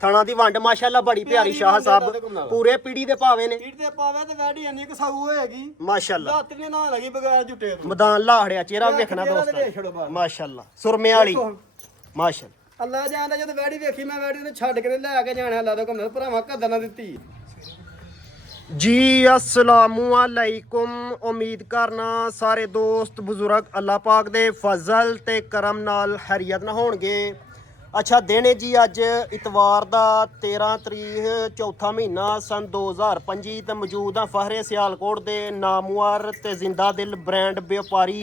ਥਾਣਾ ਦੀ ਵੰਡ ਮਾਸ਼ਾਅੱਲਾ ਬੜੀ ਪਿਆਰੀ ਸ਼ਾਹ ਸਾਹਿਬ ਪੂਰੇ ਪੀੜੀ ਦੇ ਭਾਵੇਂ ਨੇ ਪੀੜ ਤੇ ਪਾਵੇ ਤੇ ਵੈੜੀ ਇੰਨੀ ਕਸਾਊ ਹੋਏਗੀ ਮਾਸ਼ਾਅੱਲਾ ਰਾਤ ਨੇ ਨਾ ਲੱਗੀ ਬਗੈਰ ਝੁੱਟੇ ਤੋਂ ਮੈਦਾਨ ਲਾਹੜਿਆ ਚਿਹਰਾ ਵੇਖਣਾ ਦੋਸਤਾਂ ਮਾਸ਼ਾਅੱਲਾ ਸੁਰਮੇ ਵਾਲੀ ਮਾਸ਼ਾਅੱਲਾ ਅੱਲਾ ਜਾਣਦਾ ਜਦੋਂ ਵੈੜੀ ਵੇਖੀ ਮੈਂ ਵੈੜੀ ਨੂੰ ਛੱਡ ਕੇ ਲੈ ਕੇ ਜਾਣਾ ਅੱਲਾ ਦਾ ਘੁੰਮਦਾ ਭਰਾਵਾਂ ਕਦਰ ਨਾ ਦਿੱਤੀ ਜੀ अस्सलामु अलैकुम उम्मीद करना सारे दोस्त बुजुर्ग अल्लाह पाक दे फजल ते करम नाल खैरियत ना होणगे। अच्छा दिन है जी अज इतवार दा 13 तरीक चौथा महीना सन 2025 ते मौजूद हाँ फहरे सियालकोट दे नामवर ते जिंदा दिल ब्रांड व्यापारी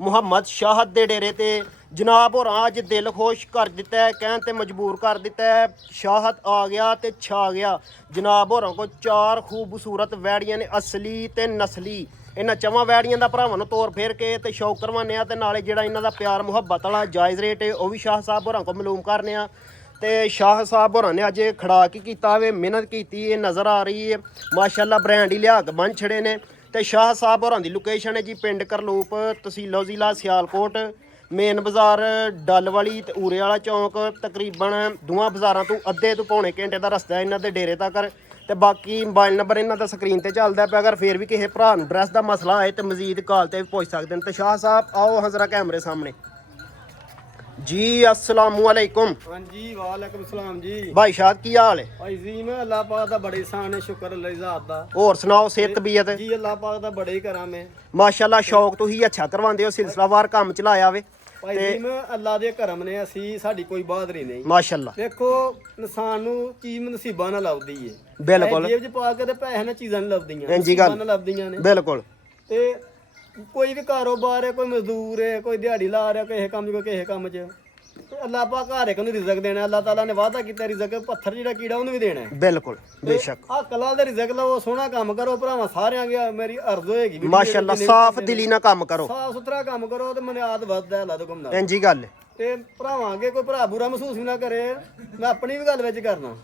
मुहम्मद शाहद दे डेरे ते जनाब होर अज दिल खुश कर दिता है कहन ते मजबूर कर दिता है शाहद आ गया ते छा गया। जनाब होरों को 4 खूबसूरत वैड़ियां ने असली ते नस्ली इन्हां चवां वैड़ियां दा भरावां नूं तोर फेर के ते शौक करवाने आ ते नाले जिहड़ा इन्हां दा प्यार मुहब्बत वाला जायज़ रेट है वह भी शाह साहब होरां को मालूम करने आ। ते शाह साहब होरां ने अज खड़ा की कीता वे मेहनत कीती है नज़र आ रही है माशाअल्लाह ब्रांड ही लिया के बन छड़े ने। ते शाह साहब होरां दी लोकेशन है जी पिंड करलूप तहसील ज़िला सियालकोट मेन बाज़ार डल वाली ते उरे वाला चौंक तकरीबन दोवां बाज़ारां तो अद्धे तो पौने घंटे का रस्ता इन्हां दे डेरे तक ते बाकी मोबाइल नंबर इन्हां दा स्क्रीन ते चलदा पिया। अगर फिर भी किसी भरा नूं ड्रैस दा मसला है तो मजीद कॉल ते भी पुछ सकदे ने। ते शाह साहब आओ हज़रा कैमरे सामने जी अस्सलामु अलैकुम। हां जी वालेकुम सलाम जी भाई शाहद की हाल है? भाई जी मैं अल्लाह पाक दा बड़े शान है शुक्र अल्लाह ज़ात दा और सुनाओ सेहत तबीयत? जी अल्लाह पाक दा बड़े ही कराम है माशाअल्लाह शौक तुसीं अच्छा करवांदे हो सिलसिलावार काम चलाया वे भाई जी मैं अल्लाह दे करम ने असी साडी कोई बहादरी नहीं माशाअल्लाह। देखो इंसान नूं चीज़ नसीबां नाल लभदी है बिल्कुल जेब च पा के ते पैसे नाल चीज़ां नहीं लभदियां इंजी गल नाल लभदियां ने बिल्कुल। ते कोई भी कारोबार है कोई मजदूर है कोई दिहाड़ी ला रहा किसी काम च कोई किसी काम च ते अल्लाह पाक हर एक नूं रिज़क देना अल्लाह ताला ने वादा कीता रिज़क पत्थर जिहड़ा कीड़ा उहनूं भी देना है बिल्कुल बेशक आ कला दे रिज़क लवो सोहना काम करो भरावां सारियां गे मेरी अर्ज होएगी भी माशाअल्लाह साफ दिली ना काम करो साफ सुथरा काम करो ते मनियाद वधदा अल्लाह दे हुकम नाल इंजी गल ते भरावां अगे कोई भरा बुरा महसूस भी ना करे मैं अपनी भी गल विच करना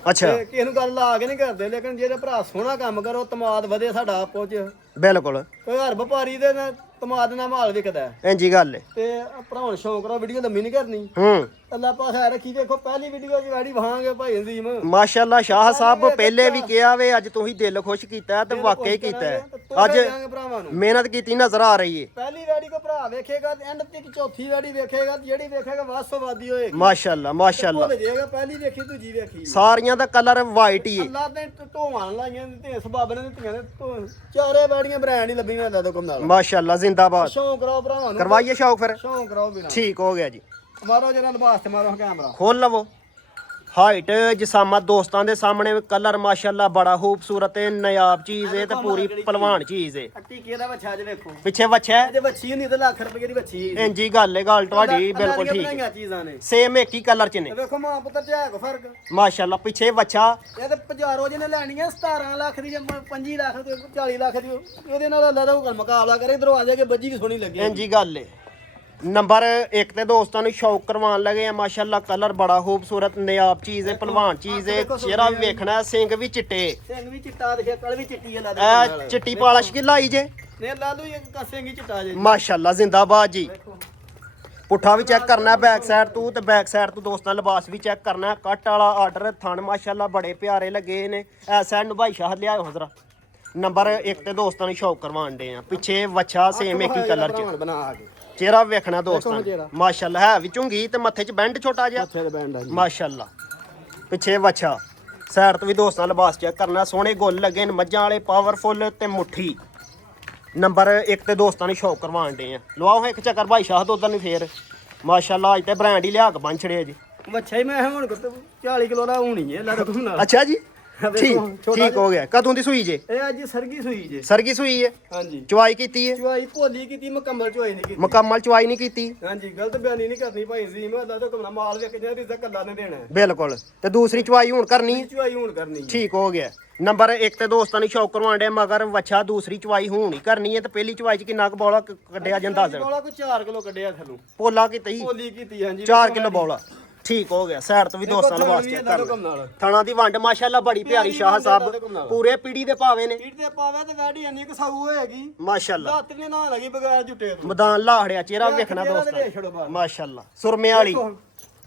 अच्छा ते किसे नूं गल ला के नहीं करदे लेकिन जेह्ड़े भरा सोहना काम करो तमाद वधे साडा आपो च बिल्कुल कोई हर व्यापारी दे ना तमाद नाल माल विकदा इंजी गल ते भरावां शौक रो वीडियो लम्मी नहीं करनी अल्लाह पाक खैर रखी देखो पहली वीडियो च वैड़ी वहांगे भाई अजीम माशाअल्लाह शाह साहब पहले भी किया वे अज तुसीं दिल खुश कीता है ते वाकई कीता है अज मेहनत कीती नजर आ रही है। पहली वैड़ी को भरा वेखेगा ते एंड ते चौथी वैड़ी वेखेगा ते जेड़ी वेखेगा वासो वादी होएगी माशाअल्लाह माशाअल्लाह भुल जाएगा पहली वेखी दूजी वेखी सारियां दा कलर वाइट ही है अल्लाह ने ढोवां लाइयां ते इस बाबे ने दित्तियां ने चारे वैड़ियां ब्रांड ही लभीਆਂ अल्लाह दे हुकम नाल माशाअल्लाह जिंदाबाद शौक करो भरावां नूं करवाइए शौक फिर शौक करो बिना ठीक हो गया जी मारो जरा लिबास ते मारो कैमरा खोल लवो हाइट जिसामत दोस्तां दे सामने कलर माशाअल्लाह बड़ा खूबसूरत है नायाब चीज है ते पूरी पहलवान चीज है। टीके दा बच्चा जे देखो पिछे बच्चा है जे बच्ची नहीं ते लाख रुपए दी बच्ची इंजी गल है गल ਤੁਹਾਡੀ बिल्कुल ठीक है चीज़ां ने सेम एक ही कलर च ने देखो मां पुत्र च है को फर्क माशाअल्लाह पिछे बच्चा ਇਹ ਤੇ ਬਾਜ਼ਾਰੋਂ ਜਿਹਨੇ ਲੈਣੀ ਹੈ 17 ਲੱਖ ਦੀ ਜਾਂ 25 ਲੱਖ ਦੀ 40 ਲੱਖ ਦੀ ਇਹਦੇ ਨਾਲ ਅੱਲਾ ਦਾ ਹੁਕਮ ਮੁਕਾਬਲਾ ਕਰੇ ਦਰਵਾਜ਼ੇ ਕੇ ਬੱਜੀ ਵੀ ਸੋਹਣੀ ਲੱਗੇ ਇੰਜੀ ਗੱਲ ਹੈ। नंबर 1 ਤੇ ਦੋਸਤਾਂ ਨੂੰ ਸ਼ੌਕ ਕਰਵਾਉਣ ਲੱਗੇ ਆ ਮਾਸ਼ਾਅੱਲਾ ਕਲਰ ਬੜਾ ਖੂਬਸੂਰਤ ਨਿਆਬ ਚੀਜ਼ ਹੈ ਪਹਿਲਵਾਨ ਚੀਜ਼ ਹੈ ਚਿਹਰਾ ਵੀ ਵੇਖਣਾ ਸਿੰਘ ਵੀ ਚਿੱਟੇ ਸਿੰਘ ਵੀ ਚਿੱਟਾ ਤੇ ਸ਼ਕਲ ਵੀ ਚਿੱਟੀ ਹੈ ਲਾ ਚਿੱਟੀ ਪਾਲਿਸ਼ ਕਿ ਲਾਈ ਜੇ ਨੇ ਲਾਲੂ ਇਹ ਸਿੰਘ ਹੀ ਚਿੱਟਾ ਜੇ ਮਾਸ਼ਾਅੱਲਾ ਜ਼ਿੰਦਾਬਾਦ ਜੀ। ਪੁੱਠਾ ਵੀ ਚੈੱਕ ਕਰਨਾ ਬੈਕ ਸਾਈਡ ਤੋਂ ਤੇ ਬੈਕ ਸਾਈਡ ਤੋਂ ਦੋਸਤਾਂ ਲਿਬਾਸ ਵੀ ਚੈੱਕ ਕਰਨਾ ਕੱਟ ਵਾਲਾ ਆਰਡਰ ਥਣ ਮਾਸ਼ਾਅੱਲਾ ਬੜੇ ਪਿਆਰੇ ਲੱਗੇ ਨੇ ਐ ਸਾਈਡ ਨੂੰ ਭਾਈ ਸ਼ਾਹਦ ਲਿਆਓ ਹਜ਼ਰਾ ਨੰਬਰ 1 ਤੇ ਦੋਸਤਾਂ ਨੂੰ ਸ਼ੌਕ ਕਰਵਾਉਣ ਦੇ ਆ ਪਿੱਛੇ ਵੱਛਾ ਸੇਮ ਇੱਕ ਹੀ ਕਲਰ ਚ ਬਣਾ ਆ ਕੇ ਚਿਹਰਾ ਵੇਖਣਾ ਦੋਸਤਾਂ ਮਾਸ਼ਾਅੱਲਾ ਹੈ ਵੀ ਝੁੰਗੀ ਤੇ ਮੱਥੇ 'ਚ ਬੈਂਡ ਛੋਟਾ ਜਿਹਾ ਮੱਥੇ ਤੇ ਬੈਂਡ ਆ ਮਾਸ਼ਾਅੱਲਾ ਪਿੱਛੇ ਵੱਛਾ ਸਾਈਡ ਤੋਂ ਵੀ ਦੋਸਤਾਂ ਲਿਬਾਸ ਚੈੱਕ ਕਰਨਾ ਸੋਹਣੇ ਗੁੱਲ ਲੱਗੇ ਨੇ ਮੱਝਾਂ ਵਾਲੇ ਪਾਵਰਫੁੱਲ ਤੇ ਮੁੱਠੀ ਨੰਬਰ 1 ਤੇ ਦੋਸਤਾਂ ਨੂੰ ਸ਼ੌਕ ਕਰਵਾਉਣ ਦੇ ਆ ਲਵਾਓ ਇੱਕ ਚੱਕਰ ਭਾਈ ਸ਼ਾਹਦ ਉਧਰ ਨੂੰ ਫੇਰ ਮਾਸ਼ਾਅੱਲਾ ਅੱਜ ਤੇ ਬ੍ਰਾਂਡ ਹੀ ਲਿਆ ਕੇ ਬੰਨ ਛੜਿਆ ਜੀ ਬੱਚਾ ਹੀ ਮੈਂ ਹੁਣ 40 ਕਿਲੋ ਦਾ ਹੋਣੀ ਹੈ ਲੱਗ ਨਾਲ ਅੱਛਾ ਜੀ ਠੀਕ ਹੋ ਗਿਆ ਕਦੋਂ ਦੀ ਸੂਈ ਜੇ ਇਹ ਅੱਜ ਸਰਗੀ ਸੂਈ ਜੇ ਸਰਗੀ ਸੂਈ ਹੈ ਹਾਂਜੀ ਚਵਾਈ ਕੀਤੀ ਹੈ ਚਵਾਈ ਭੋਲੀ ਕੀਤੀ ਮੁਕੰਮਲ ਚਵਾਈ ਨਹੀਂ ਕੀਤੀ ਮੁਕੰਮਲ ਚਵਾਈ ਨਹੀਂ ਕੀਤੀ ਹਾਂਜੀ ਗਲਤ ਬਿਆਨੀ ਨਹੀਂ ਕਰਨੀ ਭਾਈ ਜੀ ਮੈਂ ਅੱਲਾ ਤੋਂ ਮਾਲ ਵੇਖ ਜਾਂ ਰਿਜ਼ਕ ਅੱਲਾ ਨੇ ਦੇਣਾ ਬਿਲਕੁਲ ਤੇ ਦੂਸਰੀ ਚਵਾਈ ਹੁਣ ਕਰਨੀ ਚਵਾਈ ਹੁਣ ਕਰਨੀ ਠੀਕ ਹੋ ਗਿਆ। ਨੰਬਰ 1 ਤੇ ਦੋਸਤਾਂ ਨੂੰ ਸ਼ੌਕ ਕਰਵਾਉਣ ਦੇ ਮਗਰ ਵੱਛਾ ਦੂਸਰੀ ਚਵਾਈ ਹੋਣੀ ਕਰਨੀ ਹੈ ਤੇ ਪਹਿਲੀ ਚਵਾਈ 'ਚ ਕਿੰਨਾ ਕੁ ਬੌਲਾ ਕੱਢਿਆ ਜਾਂਦਾ ਦੱਸ ਬੌਲਾ ਕੋਈ 4 ਕਿਲੋ ਕੱਢਿਆ ਥੱਲੋਂ ਪੋਲਾ ਕੀਤੀ ਭੋਲੀ ਕੀਤੀ ਹਾਂਜੀ 4 ਕਿਲੋ ਬੌਲਾ ਠੀਕ ਹੋ ਗਿਆ। ਸਾਈਡ ਤੋਂ ਵੀ ਦੋਸਤਾਂ ਨੂੰ ਵਾਸਤੇ ਕਰ ਥਾਣਾ ਦੀ ਵੰਡ ਮਾਸ਼ਾਅੱਲਾ ਬੜੀ ਪਿਆਰੀ ਸ਼ਾਹ ਸਾਹਿਬ ਪੂਰੇ ਪੀੜੀ ਦੇ ਭਾਵੇਂ ਨੇ ਪੀੜ ਤੇ ਪਾਵੇ ਤੇ ਵੈੜੀ ਇੰਨੀ ਕਸਾਊ ਹੋਏਗੀ ਮਾਸ਼ਾਅੱਲਾ ਰਾਤ ਨੇ ਨਾ ਲੱਗੀ ਬਗੈਰ ਝੁੱਟੇ ਤੋਂ ਮੈਦਾਨ ਲਾਹੜਿਆ ਚਿਹਰਾ ਵੇਖਣਾ ਦੋਸਤਾਂ ਮਾਸ਼ਾਅੱਲਾ ਸੁਰਮੇ ਵਾਲੀ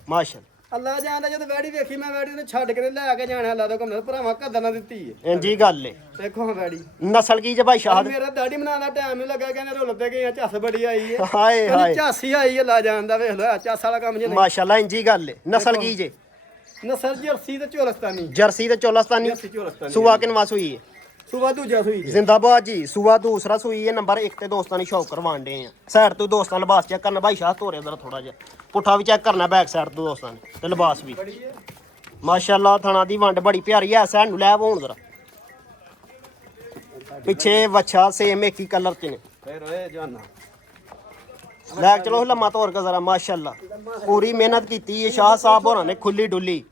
ਮਾਸ਼ਾਅੱਲਾ ਅੱਲਾ ਜਾਣਦਾ ਜਦੋਂ ਵੈੜੀ ਵੇਖੀ ਮੈਂ ਵੈੜੀ ਨੂੰ ਛੱਡ ਕੇ ਲੈ ਕੇ ਜਾਣਾ ਅੱਲਾ ਦਾ ਕੰਮ ਭਰਾਵਾਂ ਕਦਰ ਨਾ ਦਿੱਤੀ ਏ ਇੰਜੀ ਗੱਲ ਏ। ਦੇਖੋ ਹਾਂ ਵੈੜੀ ਨਸਲ ਕੀ ਜੇ ਭਾਈ ਸ਼ਾਹਦ? ਮੇਰਾ ਦਾੜੀ ਬਣਾਉਣ ਦਾ ਟਾਈਮ ਨਹੀਂ ਲੱਗਾ ਕਹਿੰਦੇ ਰੁੱਲ ਤੇ ਗਏ ਝੱਸ ਬੜੀ ਆਈ ਏ ਹਾਏ ਹਾਏ ਝਾਸੀ ਆਈ ਅੱਲਾ ਜਾਣਦਾ ਵੇਖ ਲੋ ਝੱਸ ਵਾਲਾ ਕੰਮ ਜੇ ਨਹੀਂ ਮਾਸ਼ਾਅੱਲਾ ਇੰਜੀ ਗੱਲ ਏ। ਨਸਲ ਕੀ ਜੇ? ਨਸਲ ਜਰਸੀ ਤੇ ਚੋਲਸਤਾਨੀ ਜਰਸੀ ਤੇ ਚੋਲਸਤਾਨੀ। ਜਰਸੀ ਚੋਲਸਤਾਨੀ ਸੂਆ ਕਿਨਵਾ ਸੂਈ ਏ? ਸੁਬਾ ਦੂਜਾ ਸੂਈ ਜੇ ਜ਼ਿੰਦਾਬਾਦ ਜੀ। ਸੂਆ ਦੂਸਰਾ ਸੂਈ ਹੈ। ਨੰਬਰ 1 ਤੇ ਦੋਸਤਾਂ ਦੀ ਸ਼ੌਕ ਕਰਵਾਣ ਡੇ ਆ। ਸਾਈਡ ਤੋਂ ਦੋਸਤਾਂ ਲਿਬਾਸ ਚੈੱਕ ਕਰਨਾ ਭਾਈ ਸ਼ਾਹ ਤੋਰੇ ਉਧਰ ਥੋੜਾ ਜਿਹਾ ਪੁੱਠਾ ਵੀ ਚੈੱਕ ਕਰਨਾ ਬੈਕ ਸਾਈਡ ਤੋਂ ਦੋਸਤਾਂ ਨੇ ਤੇ ਲਿਬਾਸ ਵੀ ਬੜੀ ਏ ਮਾਸ਼ਾਅੱਲਾ। ਥਣਾ ਦੀ ਵੰਡ ਬੜੀ ਪਿਆਰੀ ਐ। ਸਾਈਡ ਨੂੰ ਲੈ ਹੋਣ ਜ਼ਰਾ ਪਿੱਛੇ ਵੱਛਾ ਸੇਮ ਇੱਕ ਹੀ ਕਲਰ ਚ ਨੇ। ਫੇਰ ਓਏ ਜਾਨਾ ਲੈ ਕੇ ਚਲੋ ਲੰਮਾ ਤੋਰ ਕੇ ਜ਼ਰਾ ਮਾਸ਼ਾਅੱਲਾ। ਪੂਰੀ ਮਿਹਨਤ ਕੀਤੀ ਹੈ ਸ਼ਾਹ ਸਾਹਿਬ ਹੋਰਾਂ ਨੇ ਖੁੱਲੀ ਡੁੱਲੀ।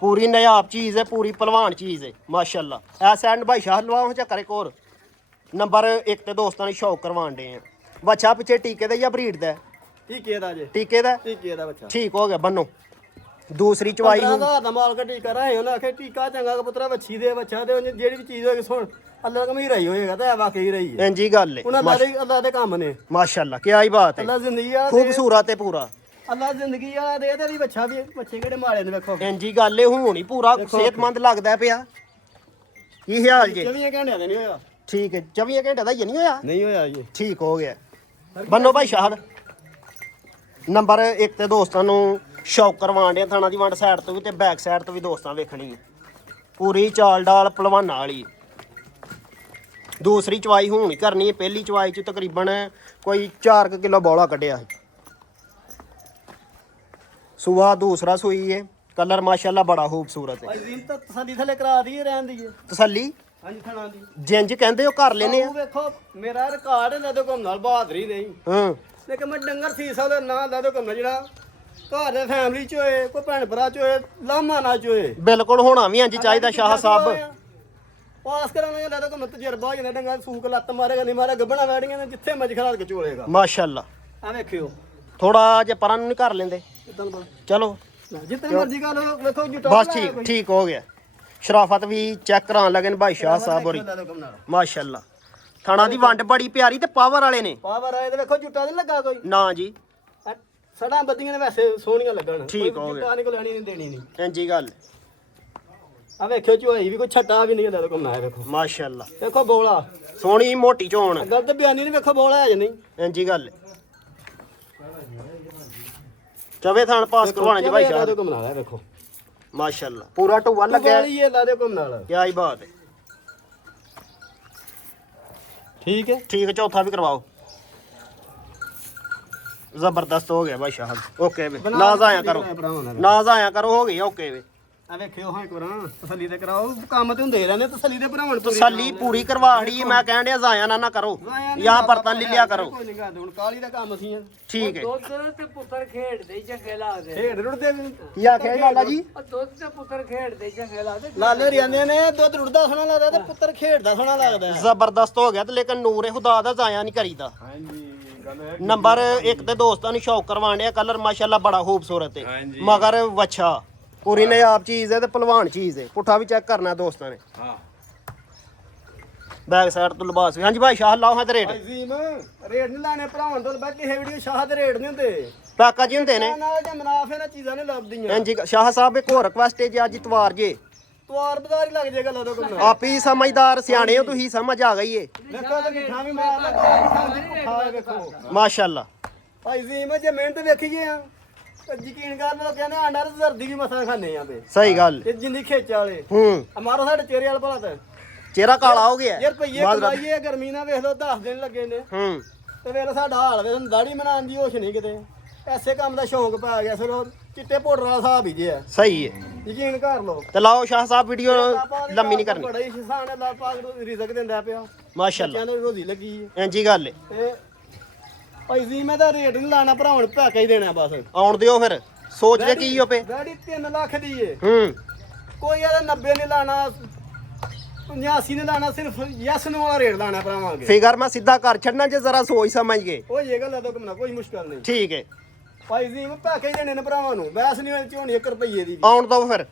पूरी नायाब चीज़ है पूरी पलवान चीज़ है माशाल्लाह। ऐ सैंड भाई शाह लवाओ चक्कर एक और नंबर 1 ते दोस्तों ने शौक करवान डे हैं। बच्चा पिछे टीके दा या ब्रीड दा? ਟੀਕੇ ਦਾ ਜੇ टीके दा ਟੀਕੇ ਦਾ ਬੱਚਾ ठीक हो गया बनो। दूसरी चवाई 15,000 ਦਾ ਮਾਲ ਕਾ ਟੀਕਾ ਰਾਏ ਉਹਨਾਂ ਆਖੇ ਟੀਕਾ ਚੰਗਾ ਪੁੱਤਰਾ ਵੱਛੀ ਦੇ ਬੱਚਾ ਦੇ ਜਿਹੜੀ ਵੀ ਚੀਜ਼ ਹੋਏਗੀ ਸੁਣ ਅੱਲਾ ਕਮੀ ਰਹੀ ਹੋਏਗਾ ਤਾਂ ਇਹ ਵਾਕਈ ਰਹੀ ਹੈ इंजी गल है ਉਹਨਾਂ ਅੱਲਾ ਦੇ ਕੰਮ ਨੇ माशाल्लाह। क्या ही बात है। ਅੱਲਾ ਜ਼ਿੰਦਗੀ ਆ खूबसूरत है पूरा ਅੱਲਾ ਜ਼ਿੰਦਗੀ ਵਾਲਾ ਦੇ ਤੇ ਵੀ ਬੱਚਾ ਵੀ ਬੱਚੇ ਕਿਹੜੇ ਮਾੜੇ ਨੇ ਵੇਖੋ इंजी गल है हूं ही पूरा सेहतमंद लगदा पिया। की ख्याल जे? 24 ਘੰਟਿਆਂ ਦੇ ਨਹੀਂ ਹੋਇਆ ठीक है 24 घंटे दा ये नहीं होया? ਨਹੀਂ ਹੋਇਆ ਜੀ ਠੀਕ ਹੋ ਗਿਆ। ਬੰਨੋ ਭਾਈ ਸ਼ਾਹਦ ਨੰਬਰ 1 ਤੇ ਦੋਸਤਾਂ ਨੂੰ ਸ਼ੌਕ ਕਰਵਾਣ ਦੇ ਥਾਣਾ ਦੀ ਵੰਡ ਸਾਈਡ ਤੋਂ ਵੀ ਤੇ ਬੈਕ ਸਾਈਡ ਤੋਂ ਵੀ ਦੋਸਤਾਂ ਵੇਖਣੀ ਹੈ। ਪੂਰੀ ਚਾਲ ਡਾਲ ਪਹਿਲਵਾਨਾਂ ਵਾਲੀ। ਦੂਸਰੀ ਚਵਾਈ ਹੁਣ ਕਰਨੀ ਹੈ। ਪਹਿਲੀ ਚਵਾਈ ਚ ਤਕਰੀਬਨ ਕੋਈ 4 ਕਿਲੋ ਬੌਲਾ ਕੱਢਿਆ ਹੈ। ਸੂਆ ਦੂਸਰਾ ਸੂਈ ਹੈ। ਕਲਰ ਮਾਸ਼ਾਅੱਲਾ ਬੜਾ ਖੂਬਸੂਰਤ ਹੈ। ਭਾਈ ਜ਼ੀਨ ਤਾਂ ਤਸੱਲੀ ਥਲੇ ਕਰਾ ਦੀ ਰਹਿਣ ਦੀ ਹੈ ਤਸੱਲੀ ਹਾਂਜੀ ਥਣਾ ਦੀ ਜਿੰਜ ਕਹਿੰਦੇ ਉਹ ਕਰ ਲੈਨੇ ਆ। ਉਹ ਵੇਖੋ ਮੇਰਾ ਰਿਕਾਰਡ ਹੈ ਲੈ ਕੋਮ ਨਾਲ ਬਹਾਦਰੀ ਨਹੀਂ ਹਾਂ ਲੇਕਿਨ ਮੈਂ ਡੰਗਰ ਸੀ ਸਕਦਾ ਨਾ ਲੈ ਕੋਮ ਜਿਹੜਾ ਘਰ ਦੇ ਫੈਮਿਲੀ ਚ ਹੋਏ ਕੋਈ ਭੈਣ ਭਰਾ ਚ ਹੋਏ ਲਾਮਾ ਨਾ ਚ ਹੋਏ ਬਿਲਕੁਲ ਹੋਣਾ ਵੀ ਇੰਜ ਚਾਹੀਦਾ ਸ਼ਾਹ ਸਾਹਿਬ। ਪਾਸ ਕਰਾਉਣਾ ਜਾਂ ਲੈ ਕੋਮ ਤਜਰਬਾ ਹੋ ਜਾਂਦਾ ਡੰਗਰ ਸੂਕ ਲੱਤ ਮਾਰੇਗਾ ਨਹੀਂ ਮਾਰੇ ਗੱਬਣਾ ਵੈੜੀਆਂ ਨੇ ਜਿੱਥੇ ਮਰਜ਼ੀ ਖੜਾ ਕੇ ਚੋਲੇਗਾ ਮਾਸ਼ਾਅੱਲਾ। ਆ ਵੇਖਿਓ ਥੋੜਾ ਜਿਹਾ ਪਰਾਂ ਨੂੰ ਨਹੀਂ ਕਰ ਲੈਂਦੇ? ਇਦਾਂ ਚਲੋ ਜਿੱਥੇ ਮਰਜ਼ੀ ਕਰ ਲਓ ਵੇਖੋ ਜੁਟਾ ਬਸ ਠੀਕ ਠੀਕ ਹੋ ਗਿਆ। ਸ਼ਰਾਫਤ ਵੀ ਚੈੱਕ ਕਰਾਉਣ ਲੱਗੇ ਨੇ ਭਾਈ ਸ਼ਾਹ ਸਾਹਿਬ ਹੋਰੀ ਮਾਸ਼ਾਅੱਲਾ। ਥਾਣਾ ਦੀ ਵੰਡ ਬੜੀ ਪਿਆਰੀ ਤੇ ਪਾਵਰ ਵਾਲੇ ਨੇ। ਪਾਵਰ ਆਏ ਤੇ ਵੇਖੋ ਜੁਟਾ ਨਹੀਂ ਲੱਗਾ ਕੋਈ ਨਾ ਜੀ ਸੜਾ ਬੱਦੀਆਂ ਨੇ ਵੈਸੇ ਸੋਹਣੀਆਂ ਲੱਗਣ ਠੀਕ ਹੋ ਗਿਆ। ਜੁਟਾ ਨਹੀਂ ਕੋ ਲੈਣੀ ਨਹੀਂ ਦੇਣੀ ਨਹੀਂ ਇੰਜੀ ਗੱਲ ਆ ਵੇਖਿਓ ਝੋਈ ਵੀ ਕੋਈ ਛੱਟਾ ਵੀ ਨਹੀਂ ਲੈ ਕੋਮ ਨਾ ਵੇਖੋ ਮਾਸ਼ਾਅੱਲਾ। ਵੇਖੋ ਬੋਲਾ ਸੋਹਣੀ ਮੋਟੀ ਚੋਣ ਗਲਤ ਬਿਆਨੀ ਨਹੀਂ ਵੇਖੋ ਬੋਲਾ ਹੈ ਜਾਂ ਨਹੀਂ ਇੰਜੀ ਗੱਲ ਚਵੇ ਥਾਣ ਪਾਸ ਕਰਵਾਣਾ ਜੀ ਭਾਈ ਸ਼ਾਹ ਕੋਮ ਨਾਲ ਵੇਖੋ ਮਾਸ਼ਾਅੱਲਾ। ਪੂਰਾ ਢੂਆ ਲੱਗਿਆ। ਵਾਲੀ ਇਹ ਲਾ ਦੇ ਕੋਮ ਨਾਲ ਕੀ ਹੀ ਬਾਤ ਹੈ। ਠੀਕ ਹੈ ਠੀਕ ਹੈ ਚੌਥਾ ਵੀ ਕਰਵਾਓ। ਜ਼ਬਰਦਸਤ ਹੋ ਗਿਆ ਭਾਈ ਸ਼ਾਹ। ਓਕੇ ਵੇ ਨਾਜ਼ ਆਇਆ ਕਰੋ ਨਾਜ਼ ਆਇਆ ਕਰੋ ਹੋ ਗਈ ਓਕੇ ਵੇ। ਆ ਵੇਖਿਓ ਹਾਂ ਕਰਾਂ ਤਸੱਲੀ ਤੇ ਕਰਾਓ ਕੰਮ ਤੇ ਹੁੰਦੇ ਰਹਿੰਦੇ ਤਸੱਲੀ ਤੇ ਭਰਾਵਣ ਤਸੱਲੀ ਪੂਰੀ ਕਰਵਾੜੀ ਹੈ। ਮੈਂ ਕਹਿਣ ਡਿਆ ਜ਼ਾਇਆ ਨਾ ਕਰੋ ਜਾਂ ਬਰਤਨ ਲੈ ਲਿਆ ਕਰੋ। ਕੋਈ ਨਹੀਂ ਕਰਦੇ ਹੁਣ ਕਾਲੀ ਦਾ ਕੰਮ ਅਸੀਂ ਠੀਕ ਹੈ। ਦੁੱਧ ਤੇ ਪੁੱਤਰ ਖੇਡਦੇ ਚੰਗੇ ਲੱਗਦੇ। ਢੇਡ ਰੁੜਦੇ ਵੀ ਕੀ ਆਖਿਆ ਲਾਲਾ ਜੀ? ਦੁੱਧ ਤੇ ਪੁੱਤਰ ਖੇਡਦੇ ਚੰਗੇ ਲੱਗਦੇ। ਲਾਲੇ ਰਿਆਂਦੇ ਨੇ ਦੁੱਧ ਰੁੜਦਾ ਸੋਹਣਾ ਲੱਗਦਾ ਤੇ ਪੁੱਤਰ ਖੇਡਦਾ ਸੋਹਣਾ ਲੱਗਦਾ ਜ਼ਬਰਦਸਤ ਹੋ ਗਿਆ ਤੇ ਲੇਕਿਨ ਨੂਰ ਖੁਦਾ ਦਾ ਜ਼ਾਇਆ ਨਹੀਂ ਕਰੀਦਾ। ਹਾਂਜੀ ਗੱਲ ਹੈ ਨੰਬਰ 1 ਤੇ ਦੋਸਤਾਂ ਨੂੰ ਸ਼ੌਕ ਕਰਵਾਣ ਡਿਆ। ਕਲਰ ਮਾਸ਼ਾਅੱਲਾ ਬੜਾ ਖੂਬਸੂਰਤ ਹੈ ਮਗਰ ਵੱਛਾ ਪੂਰੀ ਨਾਯਾਬ ਚੀਜ਼ ਹੈ ਤੇ ਪਹਿਲਵਾਨ ਚੀਜ਼ ਹੈ। ਪੁੱਠਾ ਵੀ ਚੈੱਕ ਕਰਨਾ ਦੋਸਤਾਂ ਨੇ। ਹਾਂ ਬੈਕ ਸਾਈਡ ਤੋਂ ਲਿਬਾਸ ਵੀ ਹਾਂਜੀ ਭਾਈ ਸ਼ਾਹ ਲਾਓ ਹਾਂ ਤੇ ਰੇਟ ਅਜ਼ੀਮ ਰੇਟ ਨਹੀਂ ਲਾਣੇ ਭਰਾਵਾਂ ਤੋਂ ਬਾਕੀ ਇਹ ਵੀਡੀਓ ਸ਼ਾਹ ਦੇ ਰੇਟ ਨਹੀਂ ਹੁੰਦੇ ਪੈਕਾ ਜੀ ਹੁੰਦੇ ਨੇ ਨਾਲ ਜੇ ਮੁਨਾਫੇ ਨਾਲ ਚੀਜ਼ਾਂ ਨਹੀਂ ਲੱਭਦੀਆਂ ਹਾਂਜੀ ਸ਼ਾਹ ਸਾਹਿਬ ਇੱਕ ਹੋਰ ਰਿਕਵੈਸਟ ਹੈ ਜੀ ਅੱਜ ਇਤਵਾਰ ਜੇ ਤਵਾਰ ਬਜ਼ਾਰ ਹੀ ਲੱਗ ਜਾਏਗਾ ਲਾਦੋ ਕੋਲ ਆਪੀ ਸਮਝਦਾਰ ਸਿਆਣੇ ਹੋ ਤੁਸੀਂ ਸਮਝ ਆ ਗਈ ਏ ਵੇਖੋ ਤੇ ਮਿੱਠਾ ਵੀ ਮਾਰ ਲੱਗਾ ਖਾਏ ਵੇਖੋ ਮਾਸ਼ਾਅੱਲਾ। ਭਾਈ ਜ਼ੀਮ ਜੇ ਮਿਹਨਤ ਵੇਖੀਏ ਆ ਤੇ ਯਕੀਨ ਕਰ ਲੋ ਕਹਿੰਦੇ ਆਂਡਾ ਤੇ ਜ਼ਰਦੀ ਵੀ ਮਸਾਂ ਖਾਣੇ ਆ ਬੇ ਸਹੀ ਗੱਲ ਇਹ ਜਿੰਦੀ ਖੇਚ ਵਾਲੇ ਹੂੰ ਮਾਰੋ ਸਾਡੇ ਚਿਹਰੇ ਵਾਲ ਭਲਾ ਤੇ ਚਿਹਰਾ ਕਾਲਾ ਹੋ ਗਿਆ ਯਾਰ ਭਈਏ ਕਮਾਈਏ ਗਰਮੀ ਨਾਲ ਵੇਖ ਲੋ 10 ਦਿਨ ਲੱਗੇ ਨੇ ਹੂੰ ਤੇ ਵੇਖ ਸਾਡਾ ਹਾਲ ਵੇ ਦਾੜੀ ਬਣਾਉਣ ਦੀ ਹੋਸ਼ ਨਹੀਂ ਕਿਤੇ ਐਸੇ ਕੰਮ ਦਾ ਸ਼ੌਂਕ ਪੈ ਗਿਆ ਫਿਰ ਉਹ ਚਿੱਟੇ ਪਾਊਡਰ ਵਾਲਾ ਹਿਸਾਬ ਹੀ ਜਿਆ ਸਹੀ ਹੈ। ਯਕੀਨ ਕਰ ਲੋ ਤੇ ਲਾਓ ਸ਼ਾਹ ਸਾਹਿਬ ਵੀਡੀਓ ਲੰਮੀ ਨਹੀਂ ਕਰਨੀ ਬੜਾ ਹੀ ਸ਼ਾਨ ਹੈ ਅੱਲਾਹ ਪਾਕ ਨੂੰ ਰਿਜ਼ਕ ਦਿੰਦਾ ਪਿਆ ਮਾਸ਼ਾਅੱਲਾ। ਕਹਿੰਦੇ ਰੋਜ਼ੀ ਲੱਗੀ ਹੈ ਇੰਜੀ ਗੱਲ ਏ। ਤੇ ਭਾਈ ਜੀ ਮੈਂ ਤਾਂ ਰੇਟ ਨਹੀਂ ਲਾਣਾ ਭਰਾਉਣ ਭਾਕਾ ਹੀ ਦੇਣਾ ਬਸ ਆਉਣ ਦਿਓ ਫਿਰ ਸੋਚਦੇ ਕੀ ਹੋ ਪਏ। ਗਾੜੀ 3 ਲੱਖ ਦੀ ਏ ਹੂੰ ਕੋਈ ਯਾਰ 90 ਨਹੀਂ ਲਾਣਾ 85 ਨਹੀਂ ਲਾਣਾ ਸਿਰਫ ਯਸ ਨੂੰ ਵਾਲਾ ਰੇਟ ਲਾਣਾ ਭਰਾਵਾਂਗੇ ਫਿਗਰ ਮੈਂ ਸਿੱਧਾ ਕਰ ਛੱਡਣਾ ਜੇ ਜ਼ਰਾ ਸੋਚ ਸਮਝ ਗਏ। ਉਹ ਇਹ ਗੱਲ ਤਾਂ ਕਮਨਾ ਕੋਈ ਮੁਸ਼ਕਲ ਨਹੀਂ ਠੀਕ ਹੈ ਭਾਈ ਜੀ ਮੈਂ ਭਾਕਾ ਹੀ ਦੇਣੇ ਨੇ ਭਰਾਵਾਂ ਨੂੰ ਵੈਸ ਨਹੀਂ ਹੋਣੀ ਝੋਣੀ 1 ਰੁਪਏ ਦੀ ਆਉਣ ਦੋ ਫਿਰ